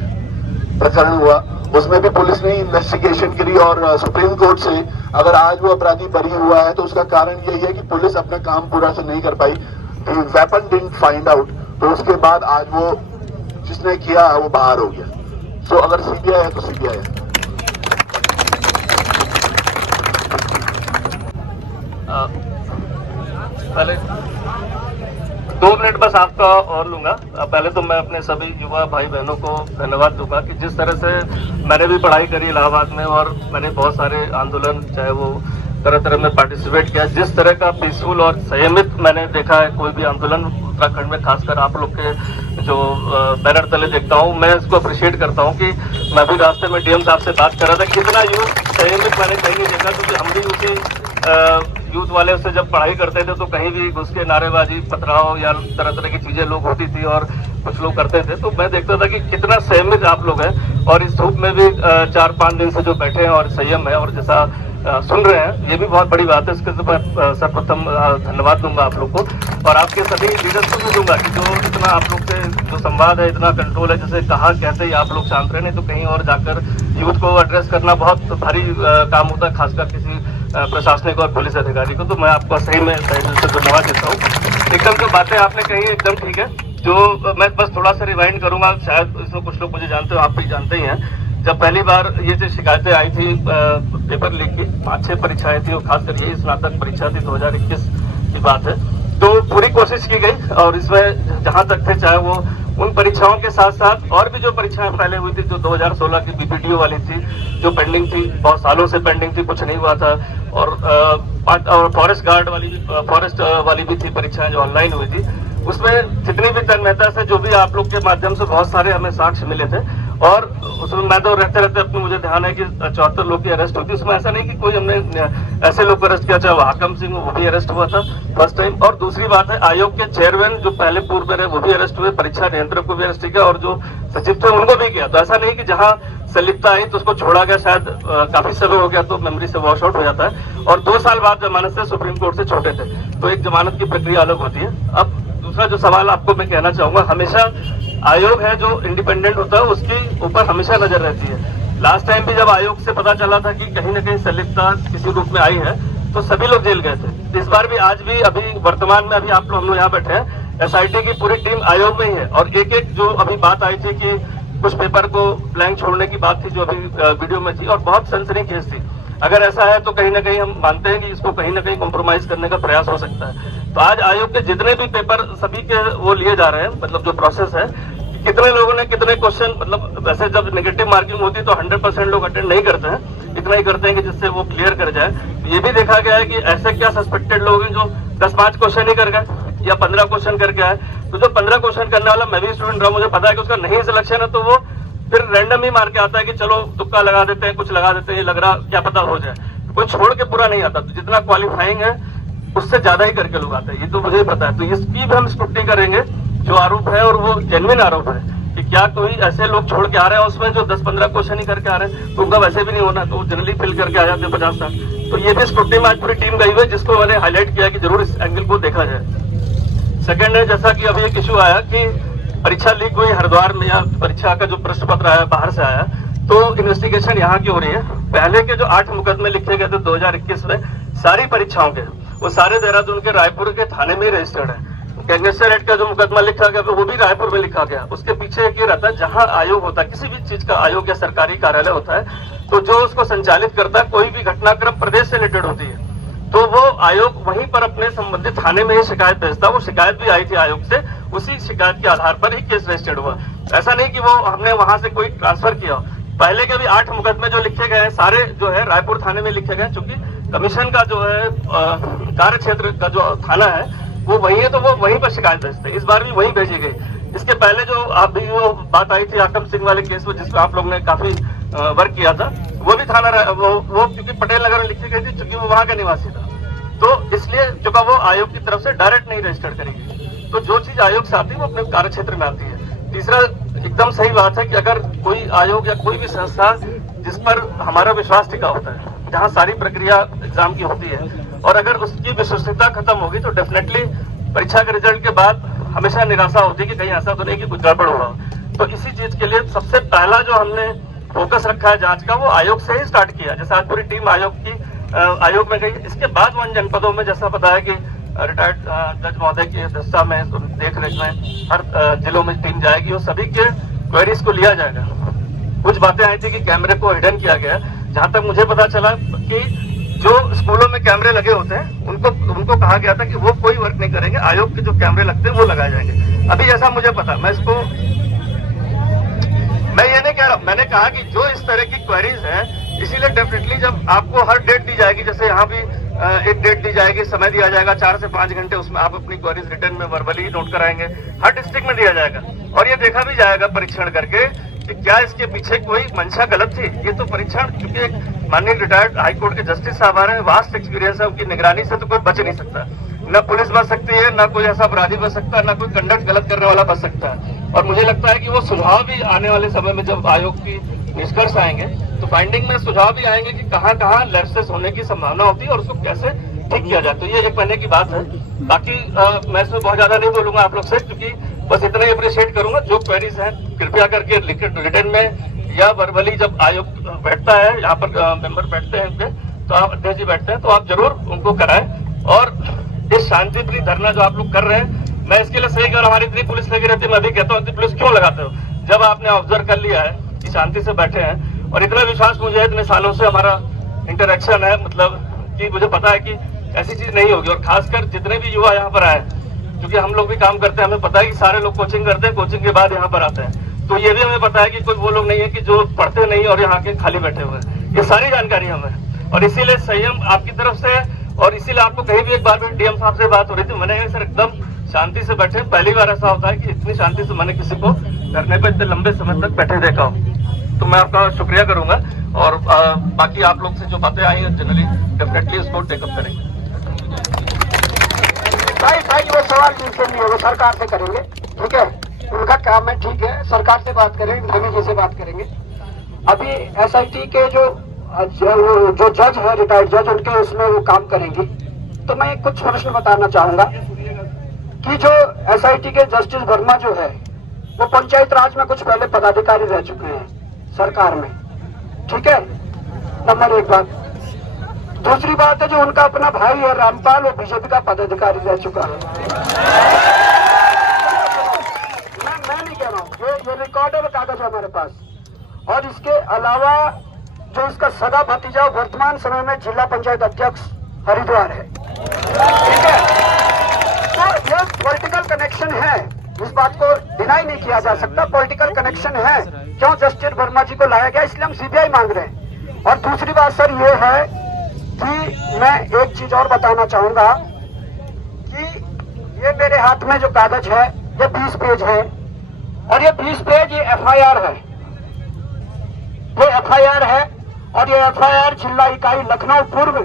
प्रकरण हुआ उसमें भी पुलिस ने इन्वेस्टिगेशन करी और सुप्रीम कोर्ट से अगर आज वो अपराधी बरी हुआ है तो उसका कारण यही है कि पुलिस अपना काम पूरा से नहीं कर पाई, वेपन डिडंट फाइंड आउट, तो उसके बाद आज वो जिसने किया वो बाहर हो गया। सो अगर CBI है तो CBI है। पहले 2 मिनट बस आपका और लूंगा। पहले तो मैं अपने सभी युवा भाई बहनों को धन्यवाद दूंगा कि जिस तरह से मैंने भी पढ़ाई करी इलाहाबाद में और मैंने बहुत सारे आंदोलन चाहे वो तरह तरह में पार्टिसिपेट किया, जिस तरह का पीसफुल और संयमित मैंने देखा है कोई भी आंदोलन उत्तराखंड में, खासकर आप लोग के जो बैनर तले देखता हूँ, मैं इसको अप्रिशिएट करता हूँ कि मैं भी रास्ते में DM साहब से बात कर रहा था, कितना यूथ संयमित मैंने कहीं नहीं देखा, क्योंकि हम भी उसी यूथ वाले से जब पढ़ाई करते थे तो कहीं भी घुस के नारेबाजी, पथराव या तरह तरह की चीजें लोग होती थी और कुछ लोग करते थे, तो मैं देखता था कि कितना संयमित आप लोग हैं और इस धूप में भी 4-5 दिन से जो बैठे हैं और संयम है और जैसा सुन रहे हैं, ये भी बहुत बड़ी बात है। इसके लिए मैं सर्वप्रथम धन्यवाद दूंगा आप लोग को और आपके सभी लीडर्स को भी दूंगा कि जो इतना आप लोग से जो संवाद है, इतना कंट्रोल है, जैसे कहा कहते ही आप लोग शांत रहे, नहीं तो कहीं और जाकर यूथ को एड्रेस करना बहुत भारी काम होता है, खासकर किसी प्रशासनिक और पुलिस अधिकारी को। तो मैं आपको सही में से धन्यवाद देता हूँ। एकदम जो बातें आपने कही एकदम ठीक है। जो मैं बस थोड़ा सा रिवाइंड करूंगा, शायद इसमें कुछ लोग मुझे जानते हो, आप भी जानते ही हैं। जब पहली बार ये जो शिकायतें आई थी पेपर लीक की, 5-6 परीक्षाएं थी और खासकर ये स्नातक परीक्षा थी 2021 की बात है, तो पूरी कोशिश की गई और इसमें जहां तक थे चाहे वो उन परीक्षाओं के साथ साथ और भी जो परीक्षाएं पहले हुई थी, जो 2016 की BPTO वाली थी जो पेंडिंग थी, बहुत सालों से पेंडिंग थी, कुछ नहीं हुआ था, और फॉरेस्ट गार्ड वाली फॉरेस्ट वाली भी थी परीक्षाएं जो ऑनलाइन हुई थी, उसमें जितनी भी तन्मयता से जो भी आप लोग के माध्यम से बहुत सारे हमें साक्ष्य मिले थे और उसमें मैं तो रहते रहते अपने मुझे ध्यान है कि 74 लोग की अरेस्ट हुई थी। उसमें ऐसा नहीं कि कोई हमने ऐसे लोग को अरेस्ट किया, चाहे हाकम सिंह वो भी अरेस्ट हुआ था फर्स्ट टाइम। और दूसरी बात है, आयोग के चेयरमैन जो पहले पूर्व में रहे वो भी अरेस्ट हुए, परीक्षा नियंत्रक को भी अरेस्ट किया और जो सचिव थे उनको भी किया। तो ऐसा नहीं कि जहाँ संलिप्तता आई तो उसको छोड़ा गया, शायद काफी समय हो गया तो मेमोरी से वॉश आउट हो जाता है। और 2 साल बाद जमानत से सुप्रीम कोर्ट से छोटे थे, तो एक जमानत की प्रक्रिया अलग होती है। अब दूसरा जो सवाल आपको मैं कहना चाहूंगा, हमेशा आयोग है जो इंडिपेंडेंट होता है उसके ऊपर हमेशा नजर रहती है। लास्ट टाइम भी जब आयोग से पता चला था कि कहीं ना कहीं संलिप्तता किसी रूप में आई है तो सभी लोग जेल गए थे। इस बार भी, आज भी, अभी वर्तमान में अभी आप लोग हम लोग यहाँ बैठे हैं, SIT की पूरी टीम आयोग में ही है। और एक जो अभी बात आई थी कि कुछ पेपर को ब्लैंक छोड़ने की बात थी जो अभी वीडियो में थी और बहुत सनसनीखेज थी, अगर ऐसा है तो कहीं ना कहीं हम मानते हैं कि इसको कहीं ना कहीं कॉम्प्रोमाइज करने का प्रयास हो सकता है। तो आज आयोग के जितने भी पेपर सभी के वो लिए जा रहे हैं, मतलब जो प्रोसेस है, कितने लोगों ने कितने क्वेश्चन, मतलब वैसे जब नेगेटिव मार्किंग होती है तो 100% लोग अटेंड नहीं करते हैं, इतना ही करते हैं कि जिससे वो क्लियर कर जाए। ये भी देखा गया है कि ऐसे क्या सस्पेक्टेड लोग हैं जो 10-5 क्वेश्चन ही कर गए या 15 क्वेश्चन करके आए। तो जो 15 क्वेश्चन करने वाला, मैं भी स्टूडेंट रहा, मुझे पता है कि उसका नहीं सिलेक्शन है तो वो फिर रैंडम ही मार के आता है कि चलो तुक्का लगा देते हैं, कुछ लगा देते हैं, ये लग रहा क्या पता हो जाए, कोई छोड़ के पूरा नहीं आता। तो जितना क्वालिफाइंग है उससे ज्यादा ही करके लोग आते हैं, ये तो मुझे पता है। तो इसकी भी हम स्क्रूटनी करेंगे जो आरोप है, और वो जेन्युइन आरोप है कि क्या कोई ऐसे लोग छोड़ के आ रहे हैं उसमें जो 10-15 क्वेश्चन ही करके आ रहे हैं, तो उनका वैसे भी नहीं होना, तो जनरली फिल करके आ जाते हैं 50 साल। तो ये भी स्क्रूटनी में आज पूरी टीम गई हुई है, जिसको मैंने हाईलाइट किया कि जरूर इस एंगल को देखा जाए। सेकंड है, जैसा कि अभी एक इशू आया कि परीक्षा लीक हुई हरिद्वार में, या परीक्षा का जो प्रश्न पत्र आया बाहर से आया, तो इन्वेस्टिगेशन यहाँ की हो रही है। पहले के जो 8 मुकदमे लिखे गए थे 2021 में सारी परीक्षाओं के, वो सारे देहरादून के रायपुर के थाने में रजिस्टर्ड है। गैंगस्टर एक्ट का जो मुकदमा लिखा गया वो भी रायपुर में लिखा गया। उसके पीछे एक ये रहता है, जहां आयोग होता है, किसी भी चीज का आयोग या सरकारी कार्यालय होता है, तो जो उसको संचालित करता है, कोई भी घटनाक्रम प्रदेश से रिलेटेड होती है तो वो आयोग वहीं पर अपने संबंधित थाने में ही शिकायत भेजता है। वो शिकायत भी आई थी आयोग से, उसी शिकायत के आधार पर ही केस रजिस्टर्ड हुआ। ऐसा नहीं कि वो हमने वहां से कोई ट्रांसफर किया। पहले के भी 8 मुकदमे जो लिखे गए हैं सारे जो है रायपुर थाने में लिखे गए, चूंकि कमीशन का जो है कार्य क्षेत्र का जो थाना है वो वही है तो वो वहीं पर शिकायत भेजते हैं। इस बार भी वहीं भेजी गई। इसके पहले जो अभी वो बात आई थी आकम सिंह वाले केस में, जिसमें आप लोग ने काफी वर्क किया था, वो भी थाना वो क्योंकि पटेल नगर में लिखी गई थी, चूंकि वो वहां का निवासी था, तो इसलिए चूंकि वो आयोग की तरफ से डायरेक्ट नहीं रजिस्टर्ड करेगी। तो जो चीज आयोग से आती है वो अपने कार्य क्षेत्र में आती है। तीसरा, एकदम सही बात है कि अगर कोई आयोग या कोई भी संस्था जिस पर हमारा विश्वास टिका होता है, जहाँ सारी प्रक्रिया एग्जाम की होती है, और अगर उसकी विश्वसनीयता खत्म होगी तो डेफिनेटली परीक्षा के रिजल्ट के बाद हमेशा निराशा होती है कि कहीं ऐसा तो नहीं कि कुछ गड़बड़ हुआ। तो इसी चीज के लिए सबसे पहला जो हमने फोकस रखा है जांच का, वो आयोग से ही स्टार्ट किया। जैसे आज पूरी टीम आयोग में गई। इसके बाद वन जनपदों में जैसा पता है कि रिटायर्ड जज महोदय की अध्यक्षता में, देख रेख में हर जिलों में टीम जाएगी और सभी के क्वेरीज को लिया जाएगा। कुछ बातें आई थी कि कैमरे को हिडन किया गया। जहां तक मुझे पता चला कि जो स्कूलों में कैमरे लगे होते हैं उनको कहा गया था कि वो कोई वर्क नहीं करेंगे, आयोग के जो कैमरे लगते हैं वो लगाए जाएंगे। अभी जैसा मुझे पता, मैं ये नहीं कह रहा, मैंने कहा कि जो इस तरह की क्वेरीज है, इसीलिए डेफिनेटली जब आपको हर डेट दी जाएगी, जैसे यहाँ भी एक डेट दी जाएगी, समय दिया जाएगा 4 से 5 घंटे, उसमें आप अपनी क्वेरीज रिटर्न में वर्बली नोट कराएंगे, हर डिस्ट्रिक्ट में दिया जाएगा और ये देखा भी जाएगा परीक्षण करके कि क्या इसके पीछे कोई मंशा गलत थी। ये तो परीक्षण, क्योंकि एक माननीय रिटायर्ड हाईकोर्ट के जस्टिस साहब आ रहे हैं, वास्ट एक्सपीरियंस है, उनकी निगरानी से तो कोई बच नहीं सकता। न पुलिस बच सकती है, न कोई ऐसा अपराधी बच सकता है, न कोई कंडक्ट गलत करने वाला बच सकता है। और मुझे लगता है कि वो सुझाव भी आने वाले समय में जब आयोग की निष्कर्ष आएंगे तो फाइंडिंग में सुझाव भी आएंगे कि कहाँ कहाँ लैप्सेस होने की संभावना होती है और उसको कैसे ठीक किया जाए। तो ये 1 महीने की बात है। बाकी मैं इसमें बहुत ज्यादा नहीं बोलूंगा आप लोग से, क्योंकि बस इतना ही अप्रिशिएट करूंगा। जो क्वेरीज हैं कृपया करके रिटर्न में या वर्बली जब आयोग बैठता है, यहाँ पर मेंबर बैठते हैं, तो आप अध्यक्ष जी बैठते हैं, तो आप जरूर उनको कराएं। और इस शांतिप्रिय धरना जो आप लोग कर रहे हैं, मैं इसके लिए सही कह रहा हूँ, हमारी इतनी पुलिस लगी रहती है, मैं भी कहता हूँ पुलिस क्यों लगाते हो? जब आपने ऑब्जर्व कर लिया है कि शांति से बैठे हैं, और इतना विश्वास मुझे इतने सालों से हमारा इंटरेक्शन है, मतलब कि मुझे पता है कि ऐसी चीज नहीं होगी। और खासकर जितने भी युवा यहाँ पर आए, क्योंकि हम लोग भी काम करते हैं, हमें पता है कि सारे लोग कोचिंग करते हैं, कोचिंग के बाद यहाँ पर आते हैं, तो ये भी हमें पता है कि कोई वो लोग नहीं है कि जो पढ़ते नहीं और यहाँ के खाली बैठे हुए हैं। ये सारी जानकारी हमें, और इसीलिए संयम आपकी तरफ से, और इसीलिए आपको कहीं भी एक बार भी डीएम साहब से बात हो रही थी, मैंने सर एकदम शांति से बैठे, पहली बार ऐसा होता है कि इतनी शांति से मैंने किसी को धरने पर इतने लंबे समय तक बैठे देखा हो। तो मैं आपका शुक्रिया करूंगा, और बाकी आप लोग से जो बातें आई हैं जनरली डेफिनेटली उसको टेकअप करेंगे। भाई वो सवाल जिनसे नहीं होगा सरकार से करेंगे, ठीक है, उनका काम है, ठीक है, सरकार से बात करेंगे, धनी जी से बात करेंगे। अभी एसआईटी के जो जज है, रिटायर्ड जज, उनके उसमें वो काम करेंगी। तो मैं कुछ प्रश्न बताना चाहूंगा कि जो एसआईटी के जस्टिस वर्मा जो है, वो पंचायत राज में कुछ पहले पदाधिकारी रह चुके हैं सरकार में, ठीक है, नंबर 1 बात। दूसरी बात है जो उनका अपना भाई है रामपाल, वो बीजेपी का पदाधिकारी रह चुका है। मैं नहीं कह रहा हूँ, ये रिकॉर्डेबल कागज है हमारे पास। और इसके अलावा जो इसका सगा भतीजा वर्तमान समय में जिला पंचायत अध्यक्ष हरिद्वार है, ठीक है। तो ये पॉलिटिकल कनेक्शन है, इस बात को डिनाई नहीं किया जा सकता, पॉलिटिकल कनेक्शन है। क्यों जस्टिस वर्मा जी को लाया गया, इसलिए हम सीबीआई मांग रहे हैं। और दूसरी बात सर ये है कि मैं एक चीज और बताना चाहूंगा कि ये मेरे हाथ में जो कागज है ये 20 पेज है, और ये 20 पेज ये एफआईआर है, ये एफआईआर है। और ये एफआईआर जिला इकाई लखनऊ पूर्व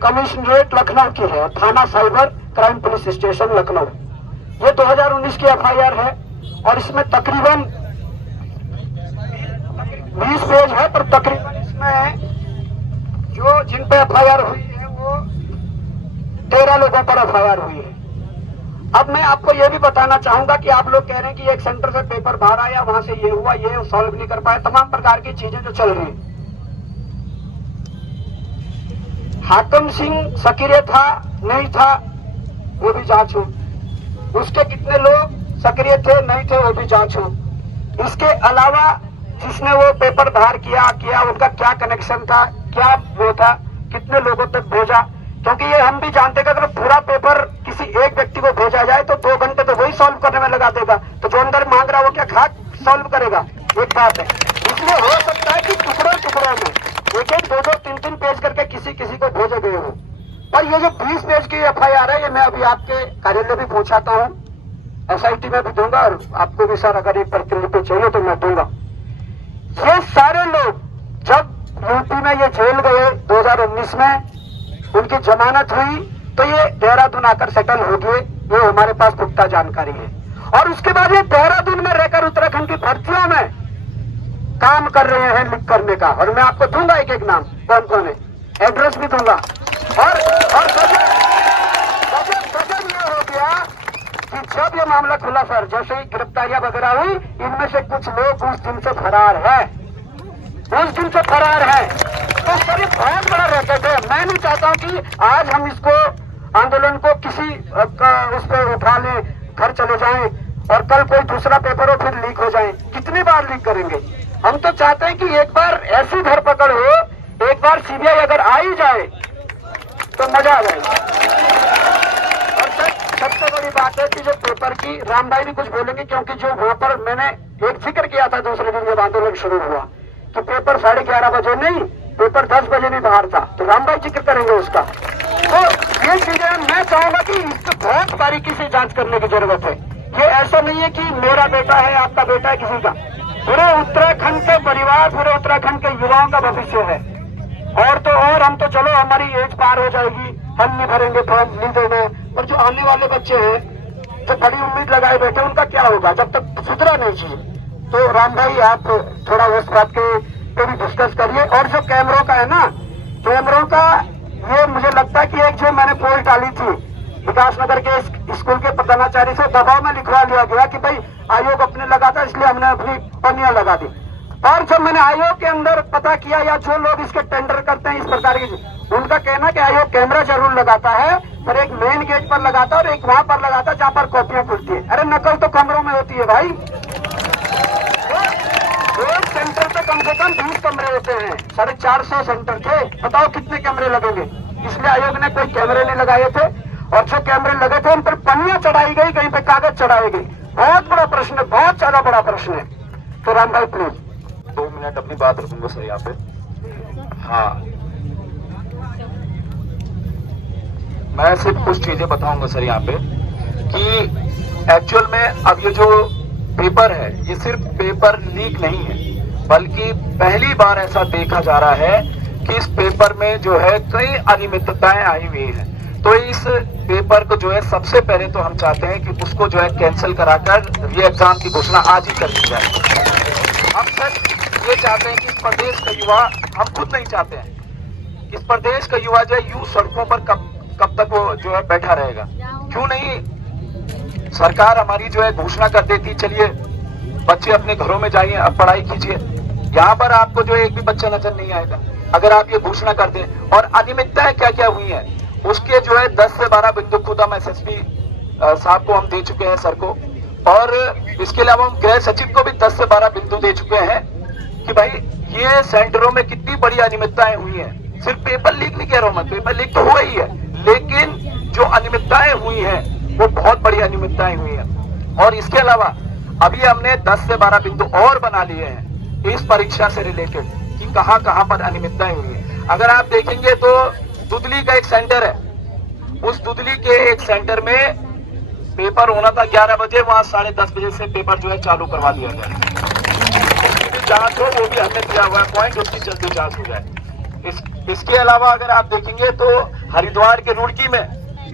कमिश्नरेट लखनऊ की है, थाना cyber crime police station Lucknow. ये 2019 की एफआईआर है, और इसमें तकरीबन 20 पेज है, पर तकरीबन इसमें जो जिन पे एफआईआर हुई है वो 13 लोगों पर एफआईआर हुई है। अब मैं आपको ये भी बताना चाहूंगा कि आप लोग कह रहे हैं कि एक सेंटर से पेपर बाहर आया, वहां से ये हुआ, ये सॉल्व नहीं कर पाए, तमाम प्रकार की चीजें जो चल रही है। हाकम सिंह सक्रिय था नहीं था वो भी जांच हो, उसके कितने लोग सक्रिय थे नहीं थे वो भी जांच हो। इसके अलावा जिसने वो पेपर बाहर किया उनका क्या कनेक्शन था, क्या वो था, कितने लोगों तक भेजा, क्योंकि ये हम भी जानते हैं कि अगर पूरा पेपर किसी एक व्यक्ति को भेजा जाए तो 2 घंटे तो वही सॉल्व करने में लगा देगा, तो जो अंदर मांग रहा है वो क्या खाक सॉल्व करेगा, एक बात है। इसलिए हो सकता है कि टुकड़ों टुकड़ों में 1-1, 2-2, 3-3 पेज करके किसी को भेजे गए हो। और ये जो 20 पेज की FIR है, ये मैं अभी आपके कार्यालय भी पहुंचाता हूँ, SIT में भी दूंगा, और आपको भी सर अगर एक प्रतिलिपि चाहिए तो मैं दूंगा। ये सारे लोग जब यूपी में ये जेल गए 2019 में, उनकी जमानत हुई तो ये देहरादून आकर सेटल हो गए, ये हमारे पास पुख्ता जानकारी है। और उसके बाद ये देहरादून में रहकर उत्तराखंड की भर्तियों में काम कर रहे हैं लिख करने का, और मैं आपको दूंगा एक एक नाम कौन कौन है, एड्रेस भी दूंगा। और गजब ये हो गया कि जब ये मामला खुला सर, जैसे ही गिरफ्तारियां वगैरह हुई, इनमें से कुछ लोग उस दिन से फरार है, उस दिन से फरार है। तो सर ये बहुत बड़ा रैकेट है। मैं नहीं चाहता हूं कि आज हम इसको आंदोलन को किसी उस पर उठा लें, घर चले जाएं और कल कोई दूसरा पेपर हो फिर लीक हो जाए। कितनी बार लीक करेंगे? हम तो चाहते हैं कि एक बार ऐसी धरपकड़ हो, एक बार CBI अगर आ ही जाए तो मजा आ जाएगा। और सर सबसे बड़ी बात है कि जो पेपर की, राम भाई भी कुछ बोलेंगे, क्योंकि जो वहां पर मैंने एक जिक्र किया था दूसरे दिन जब आंदोलन शुरू हुआ कि पेपर 11:30 बजे नहीं, पेपर 10 बजे भी बाहर था, तो राम भाई जिक्र करेंगे उसका। तो ये चीजें मैं चाहूंगा कि इसको बहुत बारीकी से जांच करने की जरूरत है। ये ऐसा नहीं है कि मेरा बेटा है, आपका बेटा है, किसी का, पूरे उत्तराखंड के परिवार, पूरे उत्तराखंड के युवाओं का भविष्य है। और तो और हम तो चलो हमारी एज पार हो जाएगी, हम नहीं भरेंगे फॉर्म, नहीं देना है, पर जो आने वाले बच्चे हैं जो बड़ी उम्मीद लगाए बैठे, उनका क्या होगा जब तक सुधरा नहीं चाहिए। तो राम भाई आप थोड़ा उस बात के पे भी डिस्कस करिए। और जो कैमरों का है ना, कैमरों का ये मुझे लगता है कि एक जो मैंने पोस्ट डाली थी विकासनगर के स्कूल के प्रधानाचार्य से, दबाव में लिखवा लिया गया कि भाई आयोग अपने लगा था, इसलिए हमने अपनी पन्नियां लगा दी। और जब मैंने आयोग के अंदर पता किया, या जो लोग इसके टेंडर करते हैं इस प्रकार की, उनका कहना कि आयोग कैमरा जरूर लगाता है, पर एक मेन गेट पर लगाता है और एक वहां पर लगाता है जहां पर कॉपियां खुलती है। अरे नकल तो कमरों में होती है भाई। एक सेंटर पे कम से कम 20 कमरे होते हैं, 450 सेंटर थे, बताओ कितने कैमरे लगेंगे। इसलिए आयोग ने कोई कैमरे नहीं लगाए थे, और जो कैमरे लगे थे उन पर पन्नियां चढ़ाई गई, कहीं पे कागज चढ़ाई गई। बहुत बड़ा प्रश्न है, बहुत ज्यादा बड़ा प्रश्न है। तो राम भाई प्लीज 2 मिनट अपनी बात रखूंगा सर यहाँ पे। हाँ, मैं सिर्फ कुछ चीजें बताऊंगा सर यहाँ पे कि एक्चुअल में अब ये जो पेपर है, ये सिर्फ पेपर लीक नहीं है, बल्कि पहली बार ऐसा देखा जा रहा है कि इस पेपर में जो है कई अनियमितताएं आई हुई हैं। तो इस पेपर को जो है सबसे पहले तो हम चाहते हैं कि उसको जो है कैंसिल कराकर री एग्जाम की घोषणा आज ही कर दी जाए। हम सर ये चाहते हैं कि इस प्रदेश का युवा, हम खुद नहीं चाहते हैं, इस प्रदेश का युवा जो है यूं सड़कों पर कब तक वो जो है बैठा रहेगा। क्यों नहीं सरकार हमारी जो है घोषणा कर देती, चलिए बच्चे अपने घरों में जाइए, अब पढ़ाई कीजिए, यहाँ पर आपको जो एक भी बच्चा नजर नहीं आएगा अगर आप ये घोषणा कर दें। और अनियमितताएं क्या क्या हुई है उसके जो है 10 से 12 बिंदु खुद हम SSP साहब को हम दे चुके हैं सर को, और इसके अलावा हम गृह सचिव को भी 10 से 12 बिंदु दे चुके हैं कि भाई ये सेंटरों में कितनी बड़ी अनियमितताएं हुई हैं। सिर्फ पेपर लीक नहीं कह रहा हूं मैं, पेपर लीक तो हुआ ही है, लेकिन जो अनियमितताएं हुई हैं वो बहुत बड़ी अनियमितताएं हुई हैं। और इसके अलावा अभी हमने 10 से 12 बिंदु और बना लिए हैं इस परीक्षा से रिलेटेड कि कहां कहां पर अनियमितताएं हुई है। अगर आप देखेंगे तो दुदली का एक सेंटर है, उस दुदली के एक सेंटर में पेपर होना था 11 बजे, वहां 10:30 बजे से पेपर जो है चालू करवा दिया गया। उसकी भी जांच हो, वो भी हमने किया हुआ है पॉइंट, उसकी जल्दी जांच हो जाए। इसके अलावा अगर आप देखेंगे तो हरिद्वार के रुड़की में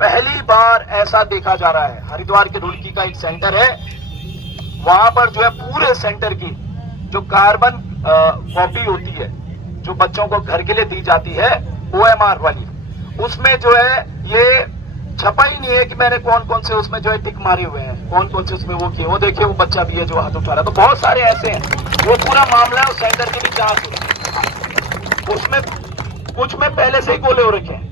पहली बार ऐसा देखा जा रहा है, हरिद्वार के रुड़की का एक सेंटर है, वहां पर जो है पूरे सेंटर की जो कार्बन कॉपी होती है जो बच्चों को घर के लिए दी जाती है OMR वाली, उसमें जो है ये छपा ही नहीं है कि मैंने कौन कौन से उसमें जो है टिक मारे हुए हैं, कौन कौन से उसमें वो किए। वो देखिए वो बच्चा भी है जो हाथ उठा रहा है, तो बहुत सारे ऐसे हैं। वो पूरा मामला है, उस सेंटर की भी जांच हो, उसमें कुछ में पहले से ही गोले हो रखे हैं,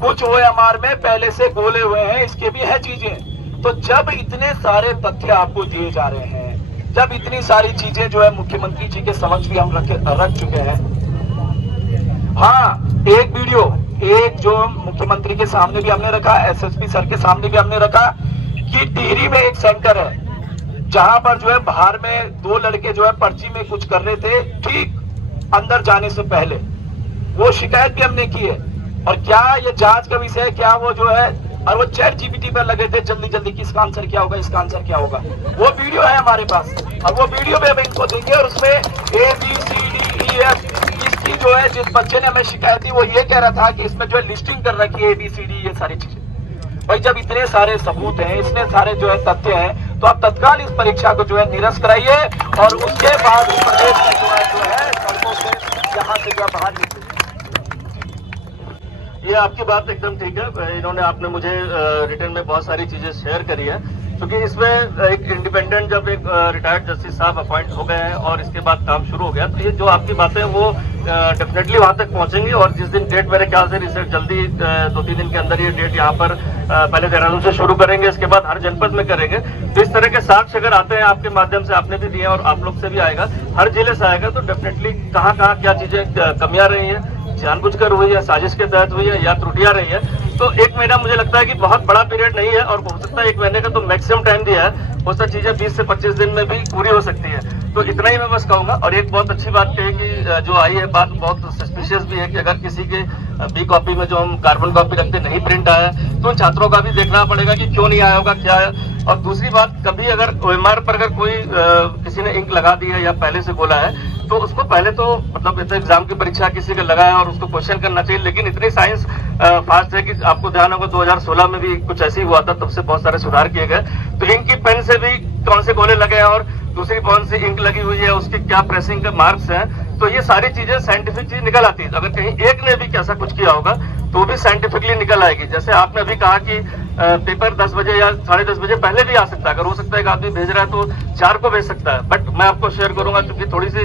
कुछ OMR में पहले से गोले हुए हैं, इसके भी है चीजें। तो जब इतने सारे तथ्य आपको दिए जा रहे हैं, जब इतनी सारी चीजें जो है मुख्यमंत्री जी के समक्ष भी हम रख चुके हैं। हाँ, एक वीडियो एक जो मुख्यमंत्री के सामने भी हमने रखा, SSP सर के सामने भी हमने रखा कि टिहरी में एक सेंटर है जहां पर जो है बाहर में 2 लड़के जो है पर्ची में कुछ कर रहे थे, ठीक अंदर जाने से पहले वो शिकायत भी हमने की है। और क्या ये जांच का विषय है, क्या वो जो है, और वो ChatGPT पर लगे थे जल्दी जल्दी कि इसका आंसर क्या होगा, इसका आंसर क्या होगा। वो वीडियो है हमारे पास और वो वीडियो भी हम इनको देंगे और उसमें ABCDEF इसकी जो है, जिस बच्चे ने हमें शिकायत दी वो ये कह रहा था कि इसमें जो है लिस्टिंग कर रखी है ABCD ये सारी चीजें। भाई जब इतने सारे सबूत हैं, इतने सारे जो है तथ्य हैं, तो आप तत्काल इस परीक्षा को जो है निरस्त कराइए और उसके बाद प्रदेश में जो है सड़कों से यहाँ से जो बाहर निकले। ये आपकी बात एकदम ठीक है। इन्होंने आपने मुझे रिटर्न में बहुत सारी चीजें शेयर करी है, क्योंकि इसमें एक इंडिपेंडेंट जब एक रिटायर्ड जस्टिस साहब अपॉइंट हो गए हैं और इसके बाद काम शुरू हो गया, तो ये जो आपकी बातें हैं वो डेफिनेटली वहां तक पहुंचेंगी। और जिस दिन डेट मेरे ख्याल से रिसर्च जल्दी 2-3 दिन के अंदर ये डेट यहाँ पर पहले देहरादून से शुरू करेंगे, इसके बाद हर जनपद में करेंगे। तो इस तरह के साक्ष्य अगर आते हैं आपके माध्यम से, आपने भी दिए और आप लोग से भी आएगा, हर जिले से आएगा, तो डेफिनेटली कहाँ कहाँ क्या चीजें कमियां रही हैं, जानबूझकर हुई है, साजिश के तहत हुई है या त्रुटियां रही है। तो 1 महीना मुझे लगता है कि बहुत बड़ा पीरियड नहीं है और हो सकता है 1 महीने का तो मैक्सिमम टाइम दिया है, वो सब चीजें 20 से 25 दिन में भी पूरी हो सकती है। तो इतना ही मैं बस कहूंगा। और एक बहुत अच्छी बात कही कि जो आई है बात बहुत सस्पिशियस भी है कि अगर किसी के बी कॉपी में जो हम कार्बन कॉपी रखते नहीं प्रिंट आया, तो उन छात्रों का भी देखना पड़ेगा कि क्यों नहीं आया होगा, क्या है। और दूसरी बात, कभी अगर OMR पर अगर कोई किसी ने इंक लगा दी है या पहले से बोला है, तो उसको पहले तो मतलब जैसे एग्जाम की परीक्षा किसी का लगा है और उसको क्वेश्चन करना चाहिए। लेकिन इतनी साइंस फास्ट है कि आपको ध्यान होगा 2016 में भी कुछ ऐसे ही हुआ था, तब से बहुत सारे सुधार किए गए। तो इंक की पेन से भी कौन से गोले लगे हैं और दूसरी कौन सी इंक लगी हुई है, उसकी क्या प्रेसिंग के मार्क्स हैं, तो ये सारी चीजें साइंटिफिक चीज निकल आती है। अगर कहीं एक ने भी ऐसा कुछ किया होगा तो भी साइंटिफिकली निकल आएगी। जैसे आपने अभी कहा कि पेपर 10 बजे या 10:30 बजे पहले भी आ सकता है, अगर हो सकता है एक आदमी भेज रहा है तो 4 को भेज सकता है। बट मैं आपको शेयर करूंगा, क्योंकि थोड़ी सी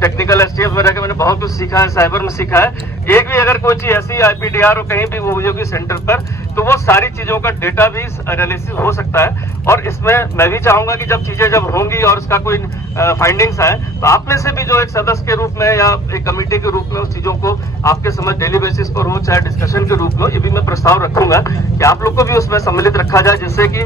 टेक्निकल STF में रहकर मैंने बहुत कुछ सीखा है, साइबर में सीखा है। एक भी अगर कोई चीज ऐसी IPDR और कहीं भी वो हुई होगी सेंटर पर, तो वो सारी चीजों का डेटा भी एनालिसिस हो सकता है। और इसमें मैं भी चाहूंगा कि जब चीजें जब होंगी और उसका कोई फाइंडिंग्स आए, तो आप में से भी जो एक सदस्य के रूप में या एक कमेटी के रूप में उस चीजों को आपके समझ डेली बेसिस पर हो, चाहे डिस्कशन के रूप में, ये भी मैं प्रस्ताव रखूंगा कि आप लोग को भी उसमें सम्मिलित रखा जाए, जिससे कि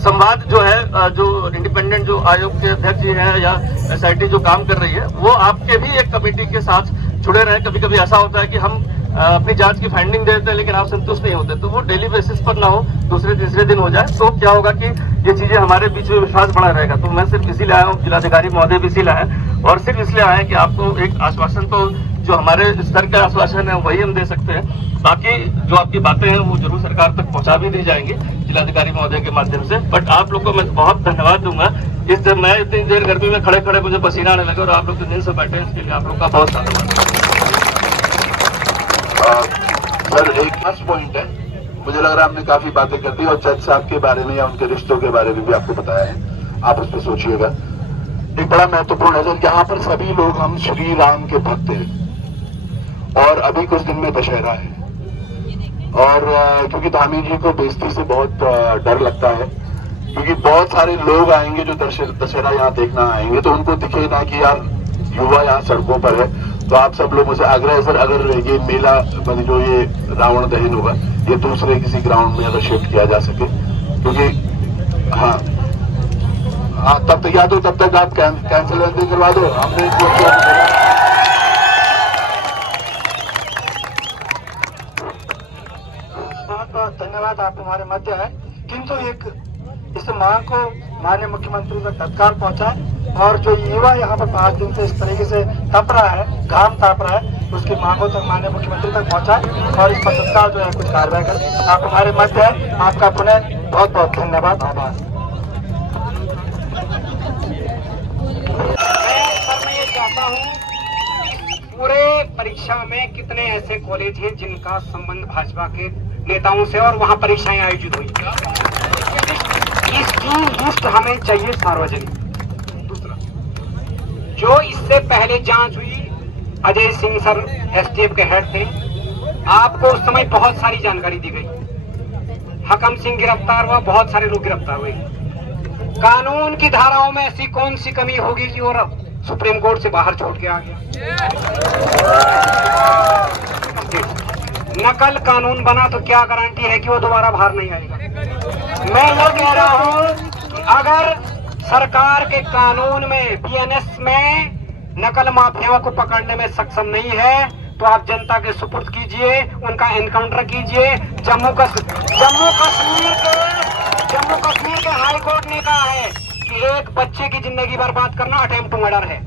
संवाद जो है, जो इंडिपेंडेंट जो आयोग के अध्यक्ष जी हैं या SIT जो काम कर रही है, वो आपके भी एक कमेटी के साथ जुड़े रहे। कभी कभी ऐसा होता है कि हम अपनी जांच की फाइंडिंग देते हैं लेकिन आप संतुष्ट नहीं होते, तो वो डेली बेसिस पर ना हो, दूसरे तीसरे दिन हो जाए, तो क्या होगा कि ये चीजें हमारे बीच में विश्वास बढ़ा रहेगा। तो मैं सिर्फ इसीलिए आया हूँ, जिलाधिकारी महोदय भी इसीलिए आए, और सिर्फ इसलिए आए कि आपको एक आश्वासन, तो जो हमारे स्तर का आश्वासन है वही हम दे सकते हैं। बाकी जो आपकी बातें हैं वो जरूर सरकार तक पहुंचा भी दी जाएंगी जिलाधिकारी महोदय के माध्यम से। बट आप लोग को मैं बहुत धन्यवाद दूंगा। मैं इतनी देर गर्मी में खड़े खड़े मुझे पसीना आने लगा और आप लोग दिन से बैठे हैं, इसके लिए आप लोग का बहुत धन्यवाद। सर एक खास पॉइंट है, मुझे लग रहा है हमने काफी बातें कर दी और जज साहब के बारे में या उनके रिश्तों के बारे में भी आपको बताया है, आप उस पर सोचिएगा। एक बड़ा महत्वपूर्ण है सर, यहाँ पर सभी लोग हम श्री राम के भक्त हैं और अभी कुछ दिन में दशहरा है, और क्योंकि धामी जी को बेइज्जती से बहुत डर लगता है, क्योंकि बहुत सारे लोग आएंगे जो दशहरा यहाँ देखना आएंगे, तो उनको दिखे ना कि यार युवा यहाँ सड़कों पर है। तो आप सब लोगों से आग्रह है सर, अगर ये मेला जो ये रावण दहन होगा ये दूसरे किसी ग्राउंड में अगर शिफ्ट किया जा सके, क्योंकि हाँ तब तक याद हो, तब तक आप कैंसिल करवा दो। हमने बहुत बहुत धन्यवाद, आप हमारे मध्य है। किंतु एक इस मांग को माननीय मुख्यमंत्री तक तत्काल पहुंचाए, और जो युवा यहाँ पर 5 दिन से इस तरीके से तप रहा है, घाम ताप रहा है, उसकी मांगों तक माननीय मुख्यमंत्री तक पहुंचाए और इस पर तत्काल जो है कुछ कार्रवाई करें। आप हमारे मध्य है, आपका पुनः बहुत बहुत धन्यवाद, आभार। मैं ये चाहता हूँ, पूरे परीक्षा में कितने ऐसे कॉलेज हैं जिनका संबंध भाजपा के नेताओं से और वहाँ परीक्षाएं आयोजित हुई, इसकी लिस्ट हमें चाहिए सार्वजनिक। दूसरा, जो इससे पहले जांच हुई, अजय सिंह सर STF के हेड थे, आपको उस समय बहुत सारी जानकारी दी गई। हकम सिंह गिरफ्तार हुआ, बहुत सारे लोग गिरफ्तार हुए। कानून की धाराओं में ऐसी कौन सी कमी होगी कि वो सुप्रीम कोर्ट से बाहर छोड़ के आ गया। नकल कानून बना तो क्या गारंटी है कि वो दोबारा बाहर नहीं आएगा। मैं ये कह रहा हूँ कि अगर सरकार के कानून में BNS में नकल माफियाओं को पकड़ने में सक्षम नहीं है, तो आप जनता के सुपुर्द कीजिए, उनका एनकाउंटर कीजिए। जम्मू कश्मीर के हाई कोर्ट ने कहा है कि एक बच्चे की जिंदगी बर्बाद करना अटेम्प्ट टू मर्डर है।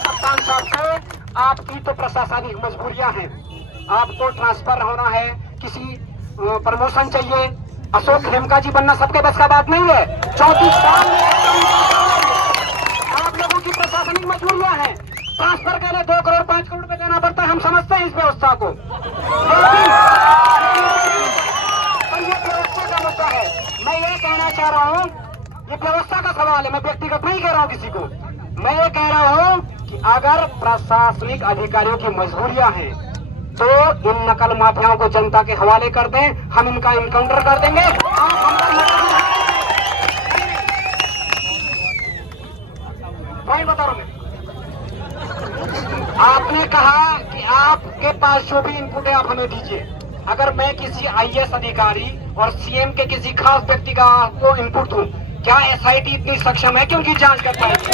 कप्तान साहब को आपकी तो प्रशासनिक मजबूरियां हैं, आपको ट्रांसफर होना है, किसी प्रमोशन चाहिए, अशोक खेमका जी बनना सबके बस का बात नहीं है। 34 साल में आप लोगों की प्रशासनिक मजबूरियां हैं, ट्रांसफर के लिए 2 करोड़ 5 करोड़ रुपए देना पड़ता है, हम समझते हैं इस व्यवस्था को, लेकिन ये व्यवस्था का मुद्दा है। मैं ये कहना चाह रहा हूँ, ये व्यवस्था का सवाल है, मैं व्यक्तिगत नहीं कह रहा हूँ किसी को। मैं ये कह रहा हूँ कि अगर प्रशासनिक अधिकारियों की मजबूरियां हैं तो इन नकल माफियाओं को जनता के हवाले कर दें, हम इनका इनकाउंटर कर देंगे। वही बता रहा हूं। आपने कहा कि आपके पास जो भी इनपुट है आप हमें दीजिए। अगर मैं किसी आईएएस अधिकारी और सीएम के किसी खास व्यक्ति का आपको इनपुट दूं, क्या एसआईटी इतनी सक्षम है कि उनकी जांच कर पाएगी?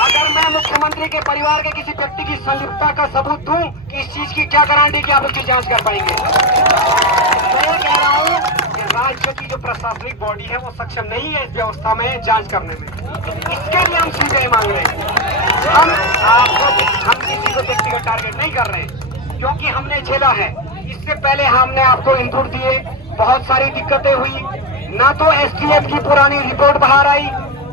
अगर मैं मुख्यमंत्री के परिवार के किसी व्यक्ति की संलिप्तता का सबूत दूं कि इस चीज की क्या गारंटी कि आप उसकी जांच कर पाएंगे? मैं कह रहा हूं कि राज्य की जो प्रशासनिक बॉडी है वो सक्षम नहीं है इस व्यवस्था में जांच करने में। इसके लिए हम सीबीआई मांग रहे हैं। हम किसी को व्यक्तिगत टारगेट नहीं कर रहे हैं, क्योंकि हमने झेला है। इससे पहले हमने आपको इनपुट दिए, बहुत सारी दिक्कतें हुई, ना तो एसटीएफ की पुरानी रिपोर्ट बाहर आई।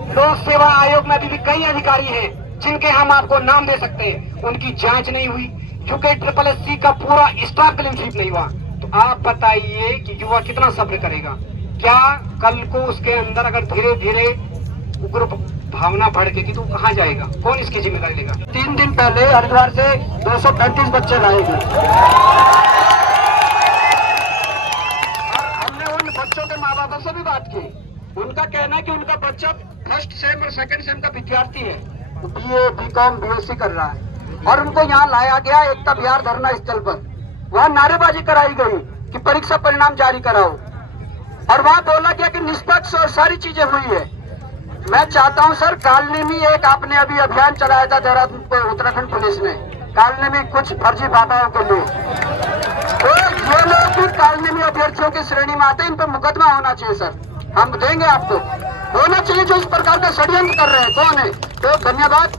लोक सेवा आयोग में अभी भी कई अधिकारी हैं जिनके हम आपको नाम दे सकते हैं, उनकी जांच नहीं हुई। यूके SSSC का पूरा स्टाफ क्लीन स्वीप नहीं हुआ। तो आप बताइए कि युवा कितना सब्र करेगा? क्या कल को उसके अंदर अगर धीरे धीरे उग्र भावना बढ़ेगी तो कहाँ जाएगा? कौन इसकी जिम्मेदारी लेगा? 3 दिन पहले हरिद्वार से 235 बच्चे लाए गए। हमने उन बच्चों के माँ बापों से भी बात की। उनका कहना है कि उनका बच्चा फर्स्ट सेम और सेकंड सेम का विद्यार्थी है, BA, BCom, BSc कर रहा है, और उनको यहाँ लाया गया एकता बिहार धरना स्थल पर। वहाँ नारेबाजी कराई गई कि परीक्षा परिणाम जारी कराओ, और वहाँ बोला गया कि निष्पक्ष और सारी चीजें हुई है। मैं चाहता हूँ सर, कालनी में एक आपने अभी अभियान चलाया था देहरादून पर, उत्तराखंड पुलिस ने कालनी में कुछ फर्जी बाबाओं के लिए, तो ये लोग भी कालनी में अभ्यर्थियों की श्रेणी में आते हैं, इन पर मुकदमा होना चाहिए सर। हम देंगे आपको, होना चाहिए। जो इस प्रकार का षड्यंत्र कर रहे हैं कौन है? तो धन्यवाद।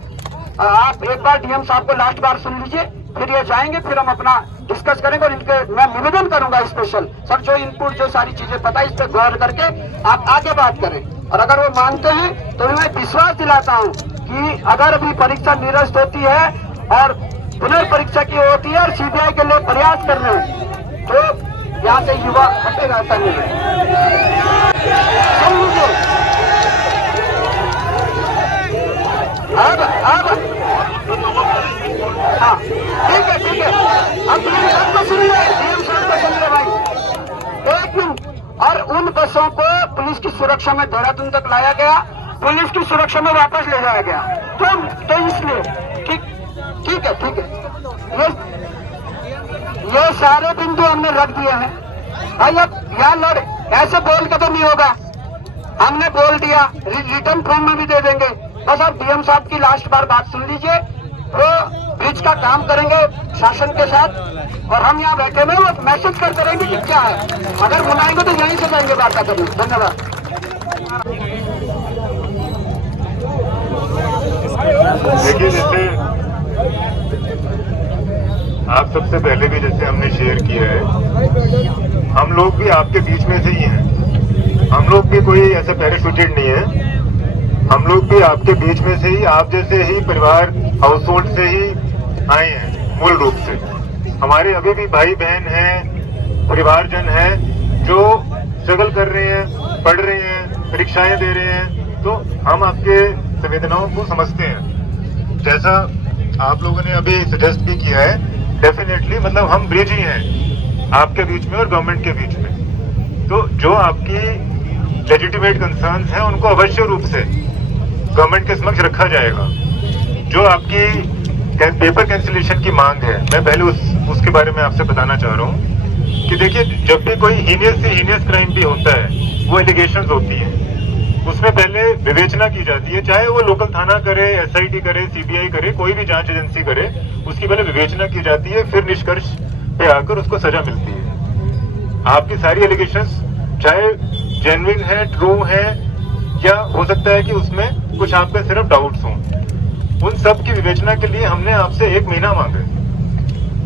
आप एक बार डीएम साहब को लास्ट बार सुन लीजिए, फिर ये जाएंगे, फिर हम अपना डिस्कस करेंगे। और इनके मैं निवेदन करूंगा स्पेशल सर, जो इनपुट जो सारी चीजें पता है इस पर गौर करके आप आगे बात करें। और अगर वो मानते हैं तो मैं विश्वास दिलाता हूँ कि अगर अभी परीक्षा निरस्त होती है और पुनर्परीक्षा की होती है और सीबीआई के लिए प्रयास कर रहे हैं तो यहाँ से युवा हटेगा। ऐसा नहीं है, अब हाँ ठीक है अब डीएम साहब को सुनिए, भाई एक मिनट। और उन बसों को पुलिस की सुरक्षा में देहरादून तक लाया गया, पुलिस की सुरक्षा में वापस ले जाया गया। तो इसलिए ठीक है ये सारे बिंदु हमने रख दिए हैं भाई। अब यहाँ लड़ ऐसे बोल के तो नहीं होगा, हमने बोल दिया, रिटर्न फॉर्म में भी दे देंगे। बस आप डीएम साहब की लास्ट बार बात सुन लीजिए, वो ब्रिज का काम करेंगे शासन के साथ, और हम यहाँ बैठे में वो मैसेज करते रहेंगे कि क्या है। अगर बुलाएंगे तो यहीं से जाएंगे बात करने। धन्यवाद। देखिए, जैसे आप सबसे पहले भी जैसे हमने शेयर किया है, हम लोग भी आपके बीच में से ही हैं। हम लोग भी कोई ऐसा पैराशूटेड नहीं है, हम लोग भी आपके बीच में से ही, आप जैसे ही परिवार हाउस होल्ड से ही आए हैं। मूल रूप से हमारे अभी भी भाई बहन हैं, परिवारजन हैं जो स्ट्रगल कर रहे हैं, पढ़ रहे हैं, परीक्षाएं दे रहे हैं। तो हम आपके संवेदनाओं को समझते हैं। जैसा आप लोगों ने अभी सजेस्ट भी किया है, डेफिनेटली मतलब हम ब्रिज ही हैं आपके बीच में और गवर्नमेंट के बीच में। तो जो आपकी लेजिटिमेट कंसर्न्स हैं उनको अवश्य रूप से गवर्नमेंट के समक्ष रखा जाएगा। जो आपकी पेपर कैंसिलेशन की मांग है, मैं पहले उसके बारे में आपसे बताना चाह रहा हूँ कि देखिए, जब भी कोई हीनियस से हीनियस क्राइम भी होता है, वो एलिगेशंस होती हैं, उसमें पहले विवेचना की जाती है, चाहे वो लोकल थाना करे, एसआईटी करे, सीबीआई करे, कोई भी जांच एजेंसी करे, उसकी पहले विवेचना की जाती है, फिर निष्कर्ष पे आकर उसको सजा मिलती है। आपकी सारी एलिगेशंस चाहे जेन्युइन है, ट्रू है, या हो सकता है कि उसमें कुछ आपके सिर्फ डाउट्स हों, उन सब की विवेचना के लिए हमने आपसे 1 महीना मांगा।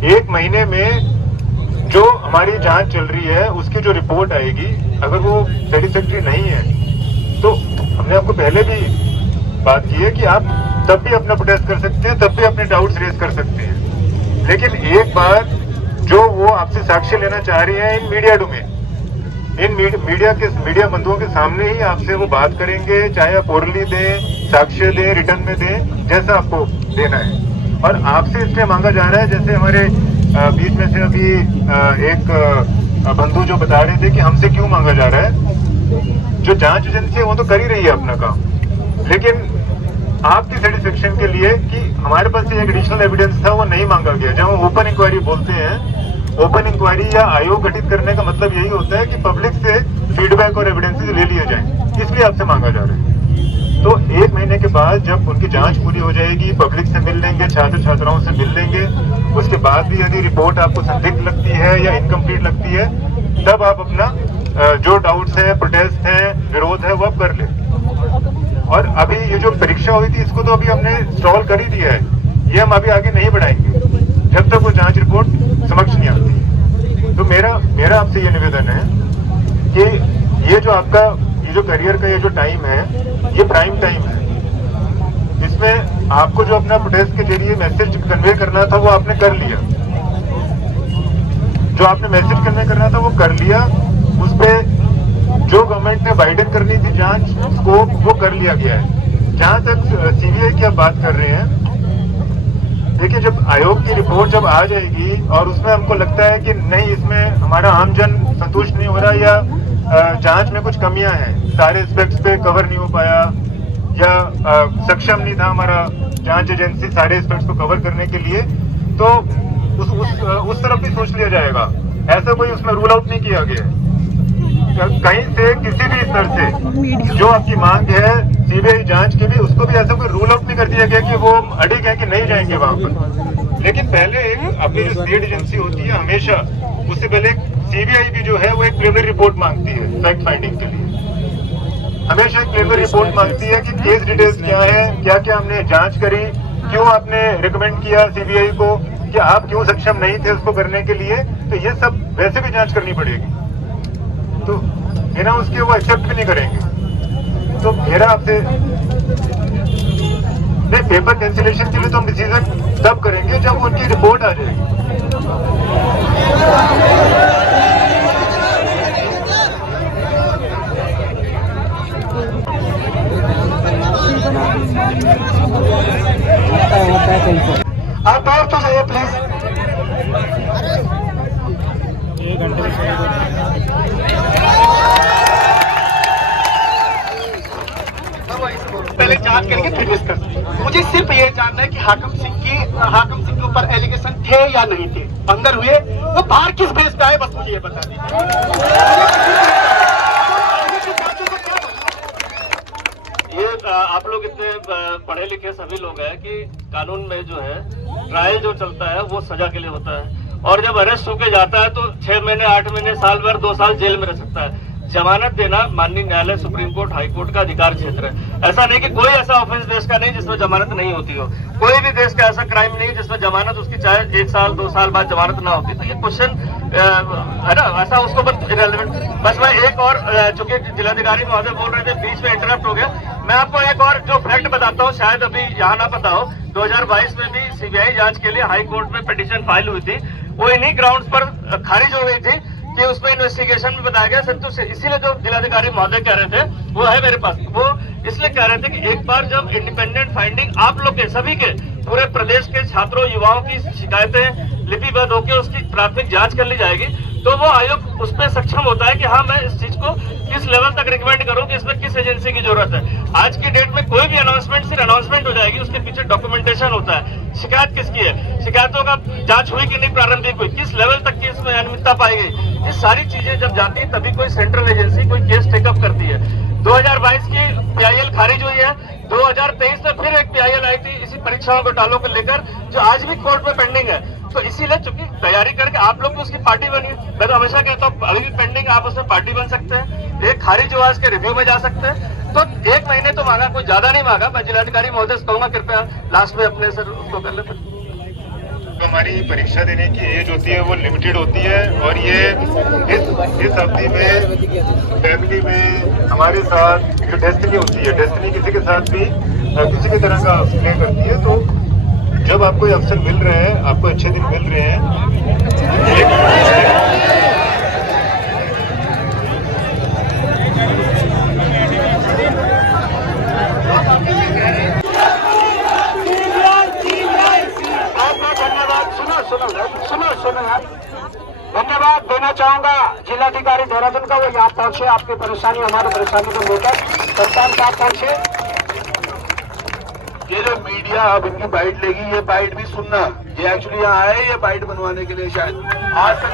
1 महीने में जो हमारी जांच चल रही है उसकी जो रिपोर्ट आएगी, अगर वो सेटिस्फैक्टरी नहीं है तो हमने आपको पहले भी बात की है कि आप तब भी अपना प्रोटेस्ट कर सकते हैं, तब भी अपने डाउट्स रेज कर सकते हैं। लेकिन एक बार जो वो आपसे साक्ष्य लेना चाह रही है इन मीडिया डोमेन, इन मीडिया बंधुओं के सामने ही आपसे वो बात करेंगे, चाहे आप ओरली दें, साक्ष्य दें, रिटर्न में दें, जैसा आपको देना है। और आपसे इसलिए मांगा जा रहा है, जैसे हमारे बीच में से अभी एक बंधु जो बता रहे थे कि हमसे क्यों मांगा जा रहा है, जो जांच एजेंसी है वो तो कर ही रही है अपना काम, लेकिन आपकी सेटिस्फेक्शन के लिए कि हमारे पास एक एडिशनल एविडेंस था वो नहीं मांगा गया। जब हम ओपन इंक्वायरी बोलते हैं, ओपन इंक्वायरी या आयोग गठित करने का मतलब यही होता है कि पब्लिक से फीडबैक और एविडेंसेस ले लिए जाएं, इसलिए आपसे मांगा जा रहा है। तो 1 महीने के बाद जब उनकी जांच पूरी हो जाएगी, पब्लिक से मिल लेंगे, छात्र छात्राओं से मिल लेंगे, उसके बाद भी यदि रिपोर्ट आपको संदिग्ध लगती है या इनकम्प्लीट लगती है, तब आप अपना जो डाउट्स है, प्रोटेस्ट है, विरोध है, वो आप कर ले। और अभी ये जो परीक्षा हुई थी इसको तो अभी हमने स्टॉल कर ही दिया है, ये हम अभी आगे नहीं बढ़ाएंगे जब तक वो जांच रिपोर्ट समक्ष नहीं आती। तो मेरा आपसे ये निवेदन है कि ये जो आपका ये जो करियर का ये जो टाइम है, ये प्राइम टाइम है। इसमें आपको जो अपना प्रोटेस्ट के जरिए मैसेज कन्वे करना था वो आपने कर लिया, जो आपने मैसेज कन्वे करना था वो कर लिया। उस पे जो गवर्नमेंट ने वाइडन करनी थी जांच स्कोप, वो कर लिया गया है। जहां तक सीबीआई की आप बात कर रहे हैं, देखिए जब आयोग की रिपोर्ट जब आ जाएगी और उसमें हमको लगता है कि नहीं, इसमें हमारा आमजन संतुष्ट नहीं हो रहा या जांच में कुछ कमियां हैं, सारे एस्पेक्ट्स पे कवर नहीं हो पाया या सक्षम नहीं था हमारा जांच एजेंसी सारे एस्पेक्ट्स को कवर करने के लिए, तो उस तरफ भी सोच लिया जाएगा। ऐसा कोई उसमें रूल आउट नहीं किया गया है। कहीं से किसी भी स्तर से जो आपकी मांग है सीबीआई जांच की भी, उसको भी ऐसा कोई रूल आउट नहीं कर दिया गया कि वो अड़िग है कि नहीं जाएंगे वहां पर। लेकिन पहले एक अपनी जो स्टेट एजेंसी होती है, हमेशा उससे पहले सीबीआई भी जो है वो एक प्रिलिमिनरी रिपोर्ट मांगती है फैक्ट फाइंडिंग के लिए। हमेशा एक प्रिलिमिनरी रिपोर्ट मांगती है कि केस डिटेल्स क्या है, क्या क्या हमने जांच करी, क्यों आपने रिकमेंड किया सीबीआई को कि आप क्यों सक्षम नहीं थे उसको करने के लिए, तो ये सब वैसे भी जांच करनी पड़ेगी। तो बिना उसके वो एक्सेप्ट भी नहीं करेंगे। तो मेरा आपसे नहीं, पेपर कैंसिलेशन के लिए तो हम डिसीजन तब करेंगे जब उनकी रिपोर्ट आ जाएगी। आप बैठ तो जाइए प्लीज। पहले जांच करेंगे फिर डिस्कस। मुझे सिर्फ ये जानना है कि हाकिम सिंह के ऊपर एलिगेशन थे या नहीं थे, अंदर हुए, वो बाहर किस बेस पे आए, बस मुझे ये बता दीजिए। ये आप लोग इतने पढ़े लिखे सभी लोग हैं कि कानून में जो है ट्रायल जो चलता है वो सजा के लिए होता है, और जब अरेस्ट होके जाता है तो 6 महीने, 8 महीने, साल भर, 2 साल जेल में रह सकता है। जमानत देना माननीय न्यायालय, सुप्रीम कोर्ट, हाई कोर्ट का अधिकार क्षेत्र है। ऐसा नहीं कि कोई ऐसा ऑफेंस देश का नहीं जिसमें जमानत नहीं होती हो, कोई भी देश का ऐसा क्राइम नहीं जिसमें जमानत उसकी चाहे 1 साल 2 साल बाद जमानत ना होती। तो ये क्वेश्चन है ना, ऐसा उसको बस इरेलेवेंट। बस मैं एक और, चूंकि जिलाधिकारी महोदय बोल रहे थे, बीच में इंटरप्ट हो गया, मैं आपको एक और जो फैक्ट बताता हूँ, शायद अभी यहाँ ना पता हो। 2022 में भी सीबीआई जांच के लिए हाई कोर्ट में पिटीशन फाइल हुई थी, वो इन्हीं ग्राउंड्स पर खारिज हो गई थी कि उसमें इन्वेस्टिगेशन में बताया गया संतुष्ट। इसीलिए जो जिलाधिकारी महोदय कह रहे थे वो है मेरे पास, वो इसलिए कह रहे थे कि एक बार जब इंडिपेंडेंट फाइंडिंग आप लोग के सभी के पूरे प्रदेश के छात्रों युवाओं की शिकायतें लिपिबद्ध होकर उसकी प्राथमिक जांच कर ली जाएगी, तो वो आयोग उस पर सक्षम होता है कि हाँ मैं इस चीज को किस लेवल तक रिकमेंड करूं कि इसमें किस एजेंसी की जरूरत है। आज की डेट में कोई भी अनाउंसमेंट सिर्फ अनाउंसमेंट हो जाएगी, उसके पीछे डॉक्यूमेंटेशन होता है। शिकायत किसकी है, शिकायतों का जांच हुई कि नहीं, प्रारंभिक हुई, किस लेवल तक की इसमें अनियमितता पाई गई, ये सारी चीजें जब जाती है तभी कोई सेंट्रल एजेंसी कोई केस टेकअप करती है। 2022 की PIL खारिज हुई है। 2023 में फिर एक PIL आई थी इसी परीक्षाओं घोटालों को लेकर, जो आज भी कोर्ट में पेंडिंग है। तो इसीलिए चूंकि तैयारी करके आप लोग भी उसकी पार्टी बनी, मैं तो हमेशा कहता हूँ अभी भी पेंडिंग, आप उसमें पार्टी बन सकते हैं। एक खारिज हुआ इसके रिव्यू में जा सकते हैं। तो 1 महीने तो मांगा, कोई ज्यादा नहीं मांगा। मैं जिलाधिकारी महोदय से कहूंगा कृपया लास्ट में अपने सर उसको कर लेते। हमारी परीक्षा देने की एज होती है वो लिमिटेड होती है, और ये इस अवधि में फैमिली में हमारे साथ जो डेस्टिनी होती है, डेस्टिनी किसी के साथ भी किसी भी तरह का प्ले करती है। तो जब आपको ये अवसर मिल रहे हैं, आपको अच्छे दिन मिल रहे हैं, सुनो यार, धन्यवाद देना चाहूंगा जिलाधिकारी देहरादून का, वो यहाँ पहुंचे, आपकी परेशानी हमारी परेशानी को लेकर कप्तान साहब पहुंचे। ये जो मीडिया अब इनकी बाइट लेगी, ये बाइट भी सुनना, ये एक्चुअली यहाँ आए ये बाइट बनवाने के लिए शायद। आज तक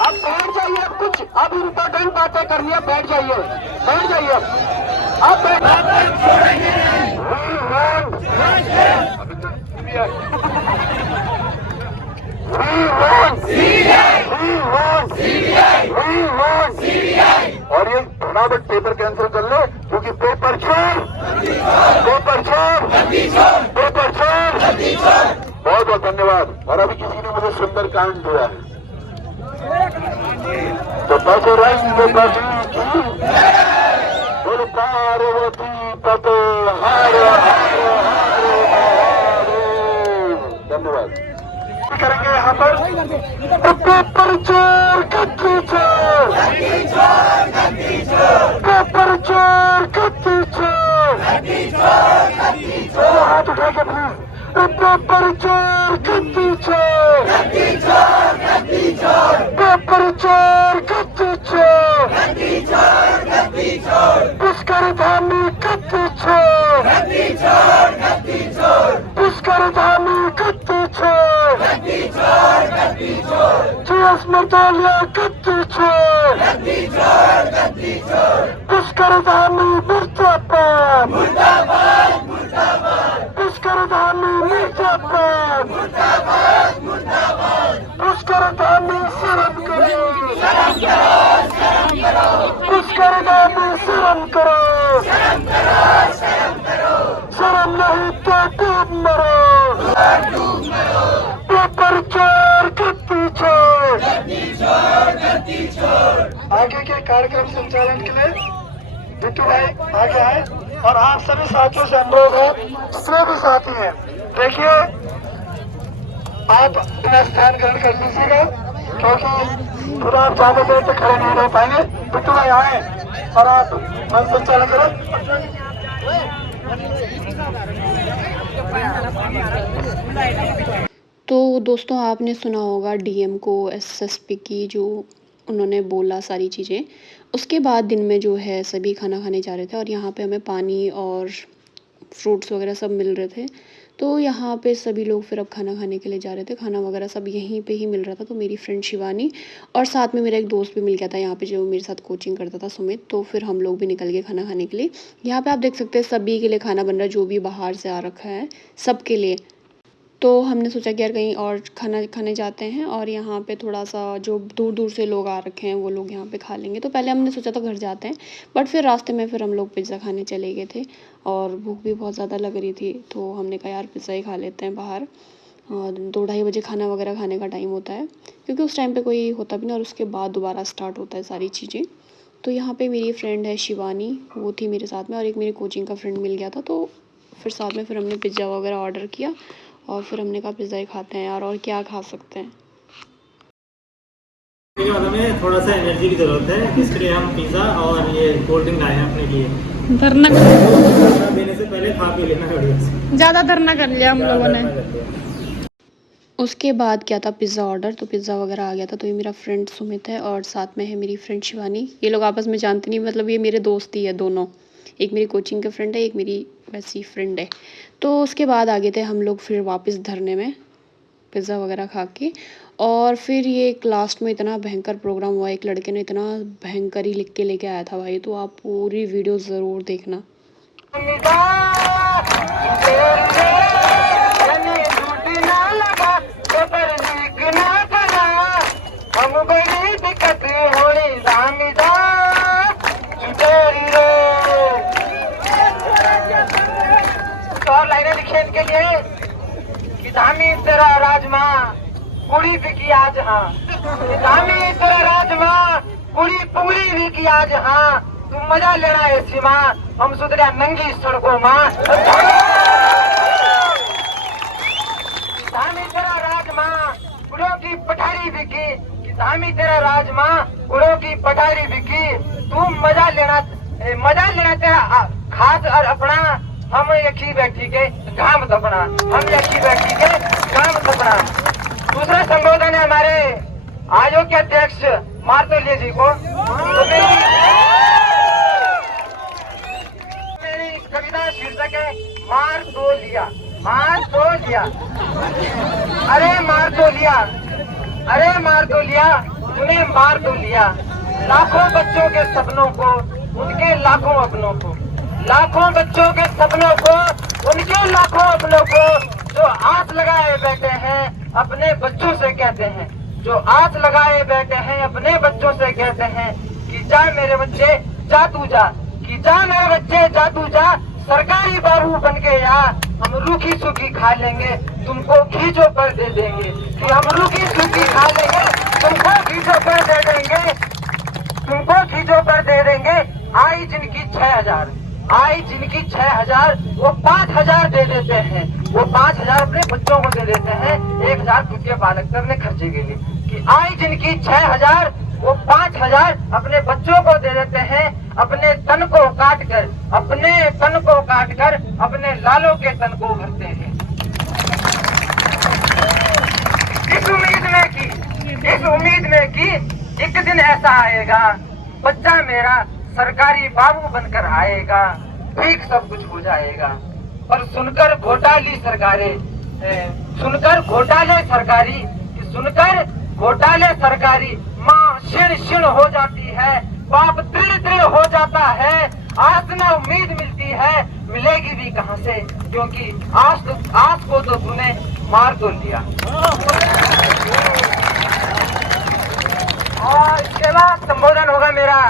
अब बैठ जाइए, अब कुछ अब इम्पोर्टेंट बातें करनी है, बैठ जाइए, बैठ जाइए अब और ये फटाफट पेपर कैंसिल कर लो, क्योंकि पेपर छोड़, पेपर छोड़, पेपर छोड़। बहुत बहुत धन्यवाद। और अभी किसी ने मुझे सुंदर कांड दिया है, तो बस रंग बजी बोल पार्वती पतो हार हार हार। धन्यवाद। करेंगे यहाँ पर पेपर चोर कत्ती चोर, पेपर चोर कत्ती चोर, हाथ उठा के प्लीज, पेपर चोर कत्ती चोर, पेपर चोर कत्ती चोर, पुष्करधामी कत्ती चोर, पुष्करधामी कत्ती चोर, जीएस मर्दालिया कत्ती चोर, पुष्करधामी मुर्दाबाद, पुष्करधामी मुर्दाबाद, पुष्करधामी शर्म करो, पुष्करधामी शर्म करो, शर्म नहीं तो डूब मरो, पेपर चोर कत्ती चोर। आगे के कार्यक्रम संचालन के लिए बिट्टू भाई आगे आए, और आप सभी साथियों से अनुरोध है, जितने भी साथी हैं, देखिए आप अपना स्थान ग्रहण कर लीजिएगा, क्योंकि पूरा आप ज्यादा देर तक खड़े नहीं रह पाएंगे। बिट्टू भाई आए और आप मंच संचालन करें। तो दोस्तों आपने सुना होगा डीएम को, एसएसपी की जो उन्होंने बोला सारी चीज़ें। उसके बाद दिन में जो है सभी खाना खाने जा रहे थे, और यहाँ पे हमें पानी और फ्रूट्स वगैरह सब मिल रहे थे। तो यहाँ पे सभी लोग फिर अब खाना खाने के लिए जा रहे थे, खाना वगैरह सब यहीं पे ही मिल रहा था। तो मेरी फ्रेंड शिवानी और साथ में मेरा एक दोस्त भी मिल गया था यहाँ पे, जो मेरे साथ कोचिंग करता था, सुमित। तो फिर हम लोग भी निकल गए खाना खाने के लिए। यहाँ पे आप देख सकते हैं सभी के लिए खाना बन रहा है, जो भी बाहर से आ रखा है सबके लिए। तो हमने सोचा कि यार कहीं और खाना खाने जाते हैं, और यहाँ पे थोड़ा सा जो दूर दूर से लोग आ रखे हैं वो लोग यहाँ पे खा लेंगे। तो पहले हमने सोचा था घर जाते हैं, बट फिर रास्ते में फिर हम लोग पिज़्ज़ा खाने चले गए थे, और भूख भी बहुत ज़्यादा लग रही थी। तो हमने कहा यार पिज़्ज़ा ही खा लेते हैं बाहर, और 2-2:30 बजे खाना वगैरह खाने का टाइम होता है, क्योंकि उस टाइम पर कोई होता भी नहीं, और उसके बाद दोबारा स्टार्ट होता है सारी चीज़ें। तो यहाँ पर मेरी फ्रेंड है शिवानी, वो थी मेरे साथ में, और एक मेरी कोचिंग का फ्रेंड मिल गया था। तो फिर साथ में फिर हमने पिज़्ज़ा वगैरह ऑर्डर किया, और फिर हमने कहा पिज़्ज़ा ही खाते हैं यार, और क्या खा सकते हैं। हमें थोड़ा सा एनर्जी की ज़रूरत है, इसके लिए हम पिज़्ज़ा और ये कोल्ड ड्रिंक लाए हैं अपने लिए। धरना देने से पहले खा पी लेना बढ़िया से। ज़्यादा धरना कर लिया हम लोगों ने। उसके बाद क्या था पिज़्ज़ा ऑर्डर, तो पिज़्ज़ा वगैरह आ गया था। तो ये मेरा फ्रेंड सुमित है, और साथ में है मेरी फ्रेंड शिवानी। ये लोग आपस में जानते नहीं, मतलब ये मेरे दोस्त ही है दोनों, एक मेरी कोचिंग के फ्रेंड है, एक मेरी वैसी फ्रेंड है। तो उसके बाद आगे थे हम लोग फिर वापस धरने में, पिज़्ज़ा वगैरह खा के। और फिर ये एक लास्ट में इतना भयंकर प्रोग्राम हुआ, एक लड़के ने इतना भयंकर ही लिख के लेके आया था भाई, तो आप पूरी वीडियो ज़रूर देखना। और लाइनें लिखे इनके लिए कि धामी तेरा राजमा कुड़ी बिकी आज हाँ, धामी तेरा राजमा कुड़ी पूरी बिकी आज हाँ, तुम मजा लेना है सीमा, हम सुधरा नंगी सड़कों माँ। धामी तेरा राजमा कुड़ों की पठारी बिकी, धामी तेरा राजमा कुड़ों की पठारी बिकी, तुम मजा लेना तेरा खास और अपना, हम एक ही व्यक्ति के घाम दपना, हम एक ही व्यक्ति के घाम दपना। दूसरा संबोधन है हमारे आयोग के अध्यक्ष मार्तोलिया जी को। तो मेरी कविता शीर्षक है मार तो लिया, मार तो लिया, अरे मार तो लिया, अरे मार तो लिया, तूने मार तो लिया लाखों बच्चों के सपनों को, उनके लाखों अपनों को, लाखों बच्चों के सपनों को, उनके लाखों अपनों को, जो आस लगाए बैठे हैं अपने बच्चों से कहते हैं, जो आस लगाए बैठे हैं अपने बच्चों से कहते हैं कि जा मेरे बच्चे जा तू जा, कि जा मेरे बच्चे जा तू जा, सरकारी बाबू बन के या, हम रूखी सूखी खा लेंगे तुमको खींचो पर दे देंगे, कि हम रूखी सूखी खा लेंगे तुमको खींचो पर दे देंगे, तुमको खींचो पर दे देंगे। आई जिनकी 6,000, आई जिनकी 6,000 वो 5,000 दे देते हैं, वो 5,000 अपने बच्चों को दे देते हैं, 1,000 खुद के बालक करने खर्चे के लिए। कि आई जिनकी 6,000 वो 5,000 अपने बच्चों को दे देते हैं, अपने तन को काट कर, अपने तन को काट कर अपने लालों के तन को भरते हैं। इस उम्मीद में कि एक दिन ऐसा आएगा बच्चा मेरा सरकारी बाबू बनकर आएगा, ठीक सब कुछ हो जाएगा। पर सुनकर घोटाले सरकारी, सुनकर घोटाले सरकारी, माँ क्षीण हो जाती है, बाप दृढ़ हो जाता है, आस न उम्मीद मिलती है, मिलेगी भी कहाँ से, क्योंकि आस को तो तूने मार तो लिया। और इसके बाद संबोधन होगा मेरा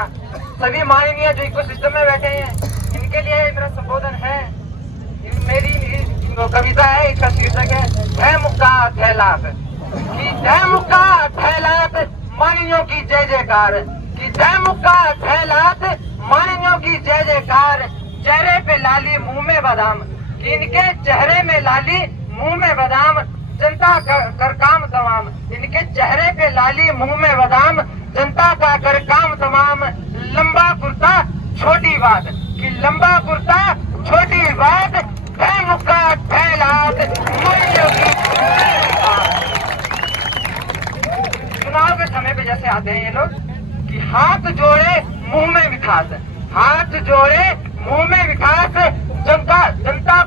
सभी माननीय जो इको सिस्टम में बैठे हैं, इनके लिए मेरा संबोधन है। मेरी कविता है, इसका शीर्षक है जय मुक्का ठहलात, कि जय मुक्का ठहलात माननीयों की जय जयकार, कि जय मुक्का ठहलात माननीयों की जय जयकार, चेहरे पे लाली मुंह में बादाम, कि इनके चेहरे में लाली मुंह में बादाम, जनता कर काम तमाम, इनके चेहरे पे लाली मुंह में बादाम, जनता का कर काम तमाम, लंबा कुर्ता छोटी बात, कि लंबा कुर्ता छोटी बात, है मुक्का ठहलात माननीयों की। चुनाव के समय पे जैसे आते हैं ये लोग कि हाथ जोड़े मुंह में विकास, हाथ जोड़े मुंह में विकास, जनता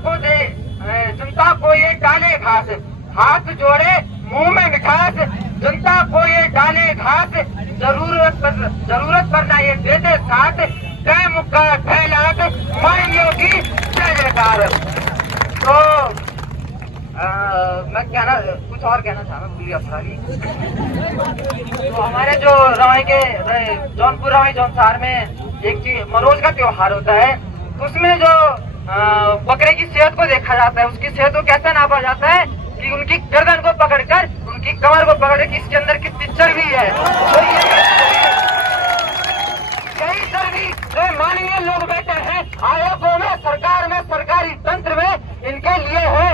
को ये डाले घास, हाथ जोड़े मुंह में विकास, जनता को ये डाले घास, जरूरत पर ना ये देते साथ, जय मुक्का ठहलात माननीयों की जय जयकार। तो मैं कुछ और कहना चाह रहा भूलिया सारी। तो हमारे जो रवाई के जौनपुर रवाई जौनसार में एक चीज मनोज का त्योहार होता है, उसमें जो बकरे की सेहत को देखा जाता है, उसकी सेहत को कैसे नापा जाता है कि उनकी गर्दन को पकड़कर, उनकी कमर को पकड़ के इसके अंदर कितनी चर्बी है। तो यही चर्बी जो माननीय लोग बैठे हैं आयोगों में, सरकार में, सरकारी तंत्र में, इनके लिए है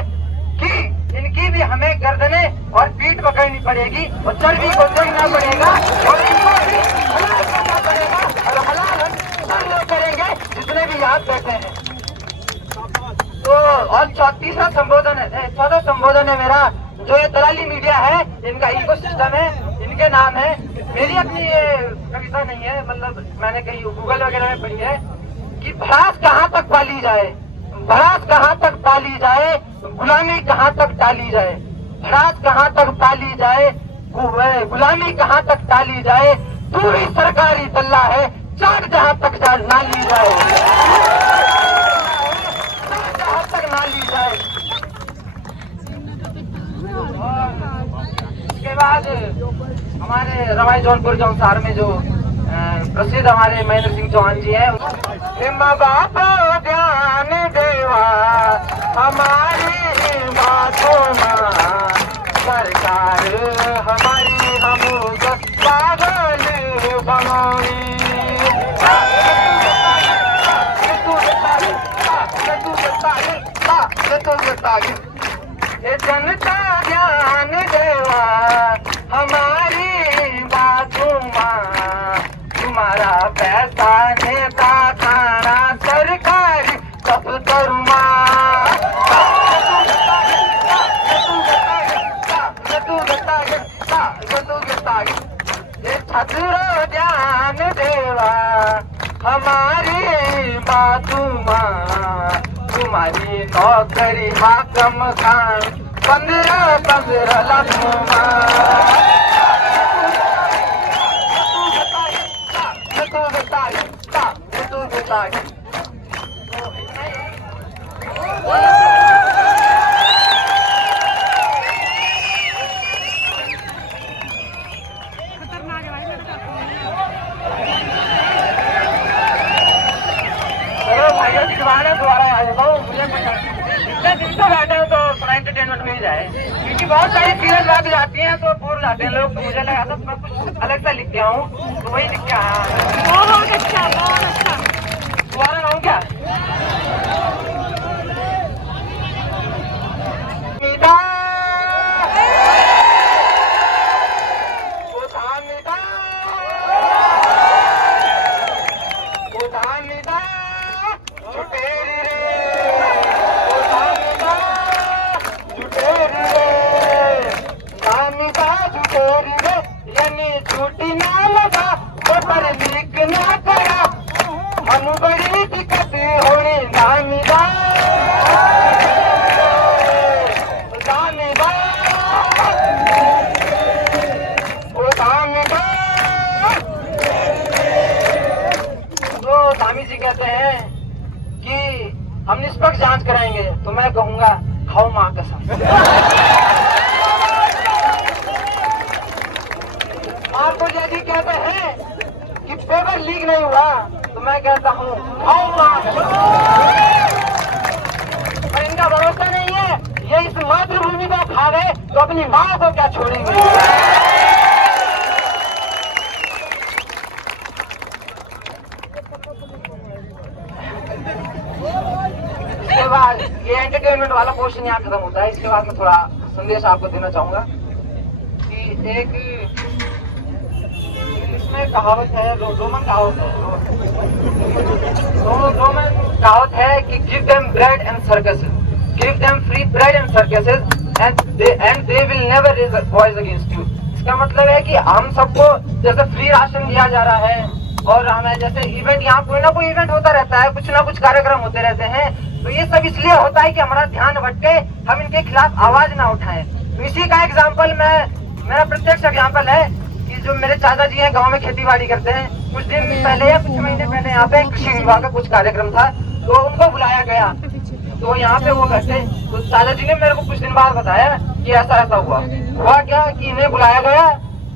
कि इनकी भी हमें गर्दनें और पीठ पकड़नी पड़ेगी और चर्बी को देखना पड़ेगा और इनको भी हलाल करना पड़ेगा और हलाल हम लोग करेंगे जितने भी यहाँ बैठे हैं। तो और तीसरा संबोधन है, चौथा संबोधन है मेरा, जो ये दलाली मीडिया है, इनका इको सिस्टम है, इनके नाम है। मेरी अपनी ये कविता नहीं है, मतलब मैंने कहीं गूगल वगैरह में पढ़ी है कि भड़ास कहाँ तक पाली जाए, भड़ास कहाँ तक पाली जाए, गुलामी कहाँ तक डाली जाए। रात कहाँ तक पाली जाए, गुलामी कहाँ तक टाली जाए, तू ही सरकारी दल्ला है, चाट जहाँ तक ना ली जाए, जहाँ तक ना ली जाए। उसके बाद हमारे रवाई जौनपुर जौनसार में जो प्रसिद्ध हमारे महेंद्र सिंह चौहान जी है, माँ बाप ध्यान देवा हमारी बातों में, सरकार हमारी हम पागल बनोई। ये जनता ध्यान देवा हमारी बातों में, तुम्हारा पैसा नेता खाना सरकारी दफ्तर ये छतरो ध्यान देवा हमारी बातों में, तुम्हारी नौकरी हाकम खान 15 लाख दोबारा आ जाता हूँ, मुझे बैठे हो तो थोड़ा एंटरटेनमेंट मिल जाए, क्योंकि बहुत सारी सीरियस बातें जाती हैं तो बोर जाते हैं लोग, तो मुझे लगा था मैं कुछ अलग सा लिख के आऊँ, तो वही लिख के आया। बहुत अच्छा, बहुत अच्छा। दोबारा लाऊं क्या? छुट्टी ना लगा पर लीक ना करा, हम बड़ी दिक्कत होनी नामीदा तो धामी जी कहते हैं कि हम निष्पक्ष जांच कराएंगे, तो मैं कहूँगा खाओ माँ कसम। आपको यदि कहते हैं कि पेपर लीक नहीं हुआ, तो मैं कहता हूँ पर इनका भरोसा नहीं है, ये इस मातृभूमि को खा गए तो अपनी माँ को क्या छोड़ेंगे। इसके बाद ये एंटरटेनमेंट वाला पोर्शन यहाँ खत्म होता है। इसके बाद मैं थोड़ा संदेश आपको देना चाहूंगा कि एक इसमें कहावत है, रोमन कहावत है कि give them bread and circuses, give them free bread and circuses and they will never raise voice against you. इसका मतलब है कि हम सबको जैसे फ्री राशन दिया जा रहा है और हमें जैसे इवेंट, यहाँ कोई ना कोई इवेंट होता रहता है, कुछ ना कुछ कार्यक्रम होते रहते हैं, तो ये सब इसलिए होता है कि हमारा ध्यान भटके, हम इनके खिलाफ आवाज ना उठाएं। तो इसी का एग्जाम्पल मेरा प्रत्यक्ष एग्जाम्पल है कि जो मेरे चाचा जी हैं गांव में खेती बाड़ी करते हैं, कुछ दिन पहले या कुछ महीने पहले यहाँ पे कृषि विभाग का कुछ कार्यक्रम था, तो उनको बुलाया गया, तो यहाँ पे वो बैठे, तो चाचा जी ने मेरे को कुछ दिन बाद बताया कि ऐसा ऐसा हुआ क्या कि इन्हें बुलाया गया,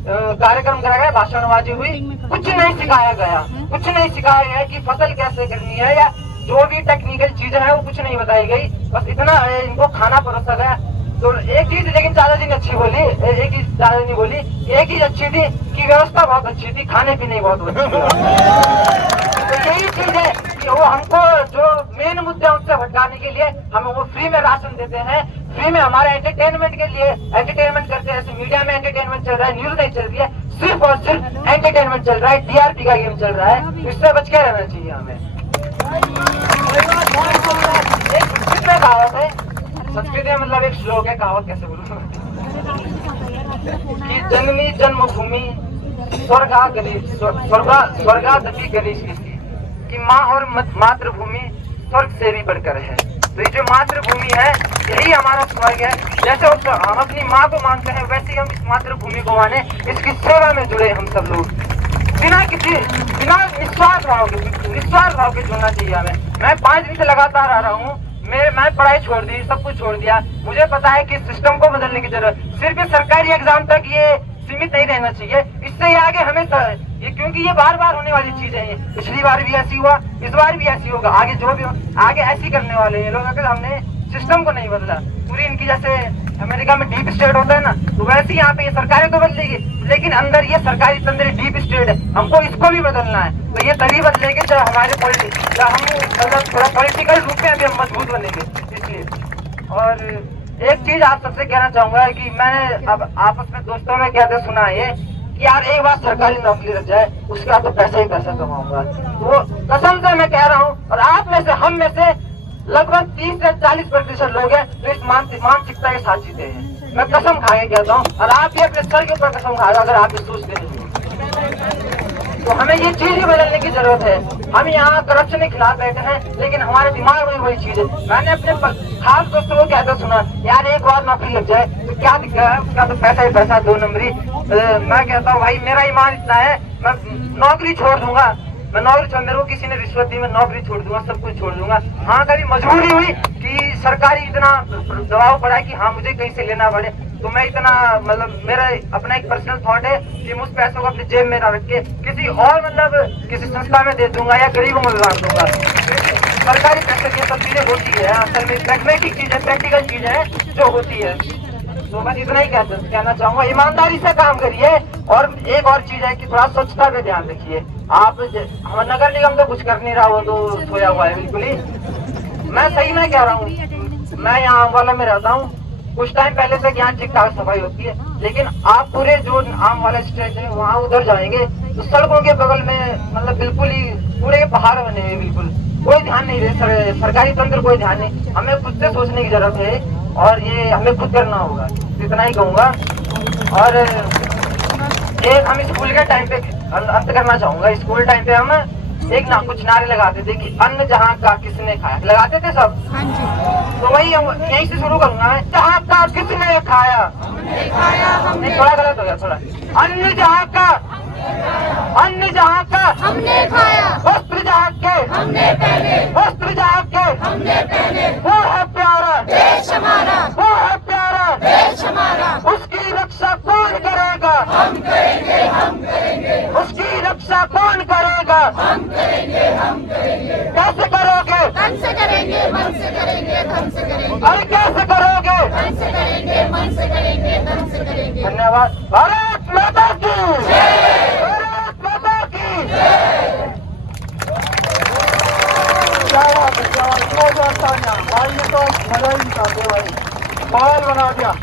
कार्यक्रम कराया गया, भाषणबाजी हुई, कुछ नहीं सिखाया गया कि फसल कैसे करनी है या जो भी टेक्निकल चीजें हैं वो कुछ नहीं बताई गई, बस इतना इनको खाना परोसा गया। तो एक चीज लेकिन चाचा जी ने अच्छी बोली, एक चीज चाचा जी बोली, एक चीज अच्छी थी कि व्यवस्था बहुत अच्छी थी, खाने पीने बहुत अच्छी थी। तो यही चीज है कि वो हमको जो मेन मुद्दे उनसे भटकाने के लिए हमें वो फ्री में राशन देते हैं, फ्री में हमारे एंटरटेनमेंट के लिए एंटरटेनमेंट करते हैं। ऐसे मीडिया में एंटरटेनमेंट चल रहा है, न्यूज नहीं चल रही है, सिर्फ और सिर्फ एंटरटेनमेंट चल रहा है, टीआरपी का गेम चल रहा है, इससे बच के रहना चाहिए हमें। एक कहावत है संस्कृत में, मतलब एक श्लोक है, कहावत कैसे बोलूं कि जननी जन्मभूमि स्वर्गादपि गरीयसी, कि माँ और मातृभूमि स्वर्ग से भी बढ़कर है। तो ये जो मातृभूमि है यही हमारा स्वर्ग है। जैसे हम अपनी माँ को मानते हैं वैसे ही हम इस मातृभूमि को माने, इसकी सेवा में जुड़े हम सब लोग, बिना निस्वार्थ भाव के जुड़ना चाहिए हमें। मैं 5 दिन से लगातार आ रहा हूँ, मैं पढ़ाई छोड़ दी, सब कुछ छोड़ दिया। मुझे पता है कि सिस्टम को बदलने की जरूरत, सिर्फ सरकारी एग्जाम तक ये सीमित नहीं रहना चाहिए, इससे आगे हमें ये, क्योंकि ये बार बार होने वाली चीजें हैं। पिछली बार भी ऐसी हुआ, इस बार भी ऐसी होगा, आगे जो भी हो आगे ऐसी करने वाले हैं लोग, अगर हमने सिस्टम को नहीं बदला। पूरी इनकी जैसे अमेरिका में डीप स्टेट होता है ना, तो वैसे यहाँ पे ये सरकारें तो बदलेगी, लेकिन अंदर ये सरकारी तंत्र डीप स्टेट है, हमको इसको भी बदलना है। तो ये तभी बदलेंगे जब हमारे जब हम मतलब थोड़ा पॉलिटिकल रूप में अभी हम मजबूत बनेंगे। इसलिए और एक चीज आप सबसे कहना चाहूंगा कि मैंने अब आपस में दोस्तों में कहते सुना है कि यार एक बार सरकारी नौकरी लग जाए उसके बाद तो पैसा ही पैसा कमाऊंगा। तो कसम से मैं कह रहा हूँ, और आप में से हम में से लगभग 30 से 40% लोग हैं जो इस मानसिकता के साथ जीते हैं। मैं कसम खा के कहता हूँ, और आप भी अपने सर के ऊपर कसम खा रहे हो अगर आप ये सोचते नहीं। तो हमें ये चीज ही बदलने की जरूरत है। हम यहाँ करप्शन के खिलाफ बैठे हैं, लेकिन हमारे दिमाग में वही चीज है। मैंने अपने खास दोस्तों को कहते सुना, यार एक बार नौकरी लग जाए तो क्या दिक्कत है, उसका तो पैसा ही पैसा 2 नंबरी। मैं कहता हूँ भाई मेरा ईमान इतना है, मैं नौकरी छोड़ दूंगा, मेरे को किसी ने रिश्वत दी, मैं नौकरी छोड़ दूंगा, सब कुछ छोड़ दूंगा। हाँ कभी मजबूरी हुई कि सरकारी इतना दबाव पड़ा कि हाँ मुझे कहीं से लेना पड़े, तो मैं इतना मतलब मेरा अपना एक पर्सनल थॉट है कि मैं उस पैसों को अपनी जेब में ना रख के किसी और मतलब किसी संस्था में दे दूंगा या गरीबों में दान दूंगा। सरकारी पैसे की सब चीजें होती है, असल में प्रैग्मेटिक चीज है, प्रैक्टिकल चीज है जो होती है। तो बस इतना ही कहना चाहूंगा, ईमानदारी से काम करिए। और एक और चीज है कि थोड़ा स्वच्छता पे ध्यान रखिए। आप हमारा नगर निगम तो कुछ कर नहीं रहा, वो तो सोया हुआ है बिल्कुल ही। मैं सही में कह रहा हूँ, मैं यहाँ आम वाला में रहता हूँ, कुछ टाइम पहले तक यहाँ ठीक ठाक सफाई होती है, लेकिन आप पूरे जो आम वाला स्ट्रेच है वहाँ उधर जाएंगे तो सड़कों के बगल में मतलब बिल्कुल ही पूरे पहाड़ बने हुए, बिल्कुल कोई ध्यान नहीं रहे, सरकारी तंत्र कोई ध्यान नहीं। हमें खुद से सोचने की जरूरत है और ये हमें खुद करना होगा, इतना ही कहूँगा। और एक हम स्कूल के टाइम पे अंत करना चाहूंगा, स्कूल टाइम पे हम एक ना कुछ नारे लगाते थे कि अन्न जहाँ का किसने खाया, लगाते थे सब। तो वही यहीं से शुरू करूंगा मैं, जहाँ का किसने खाया, नहीं थोड़ा गलत हो गया थोड़ा। अन्न जहाँ का हमने खाया, वस्त्र जहाँ के हमने पहने, वस्त्र जहाँ के हमने पहने, वो है प्यारा देश हमारा, वो है प्यारा देश हमारा, उसकी रक्षा कौन करेगा, हम करेंगे, हम करेंगे, उसकी रक्षा कौन करेगा, हम करेंगे, हम करेंगे। कैसे करोगे, मन से करेंगे, मन से करेंगे, धन से करेंगे। अरे कैसे करोगे, मन से करेंगे, मन से करेंगे, धन से करेंगे। धन्यवाद। भारत माता की जय, भारत माता की जय। भाई ये तो मजा ही निकालते भाई, माहौल बना दिया।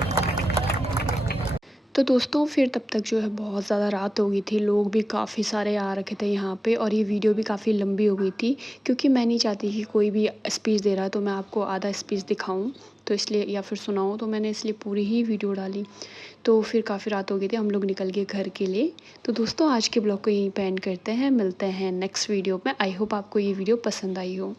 तो दोस्तों फिर तब तक जो है बहुत ज़्यादा रात हो गई थी, लोग भी काफ़ी सारे आ रखे थे यहाँ पे, और ये वीडियो भी काफ़ी लंबी हो गई थी क्योंकि मैं नहीं चाहती कि कोई भी स्पीच दे रहा है तो मैं आपको आधा स्पीच दिखाऊं तो इसलिए, या फिर सुनाऊं, तो मैंने इसलिए पूरी ही वीडियो डाली। तो फिर काफ़ी रात हो गई थी, हम लोग निकल गए घर के लिए। तो दोस्तों आज के ब्लॉग को यहीं पे एंड करते हैं, मिलते हैं नेक्स्ट वीडियो में। आई होप आपको ये वीडियो पसंद आई हो।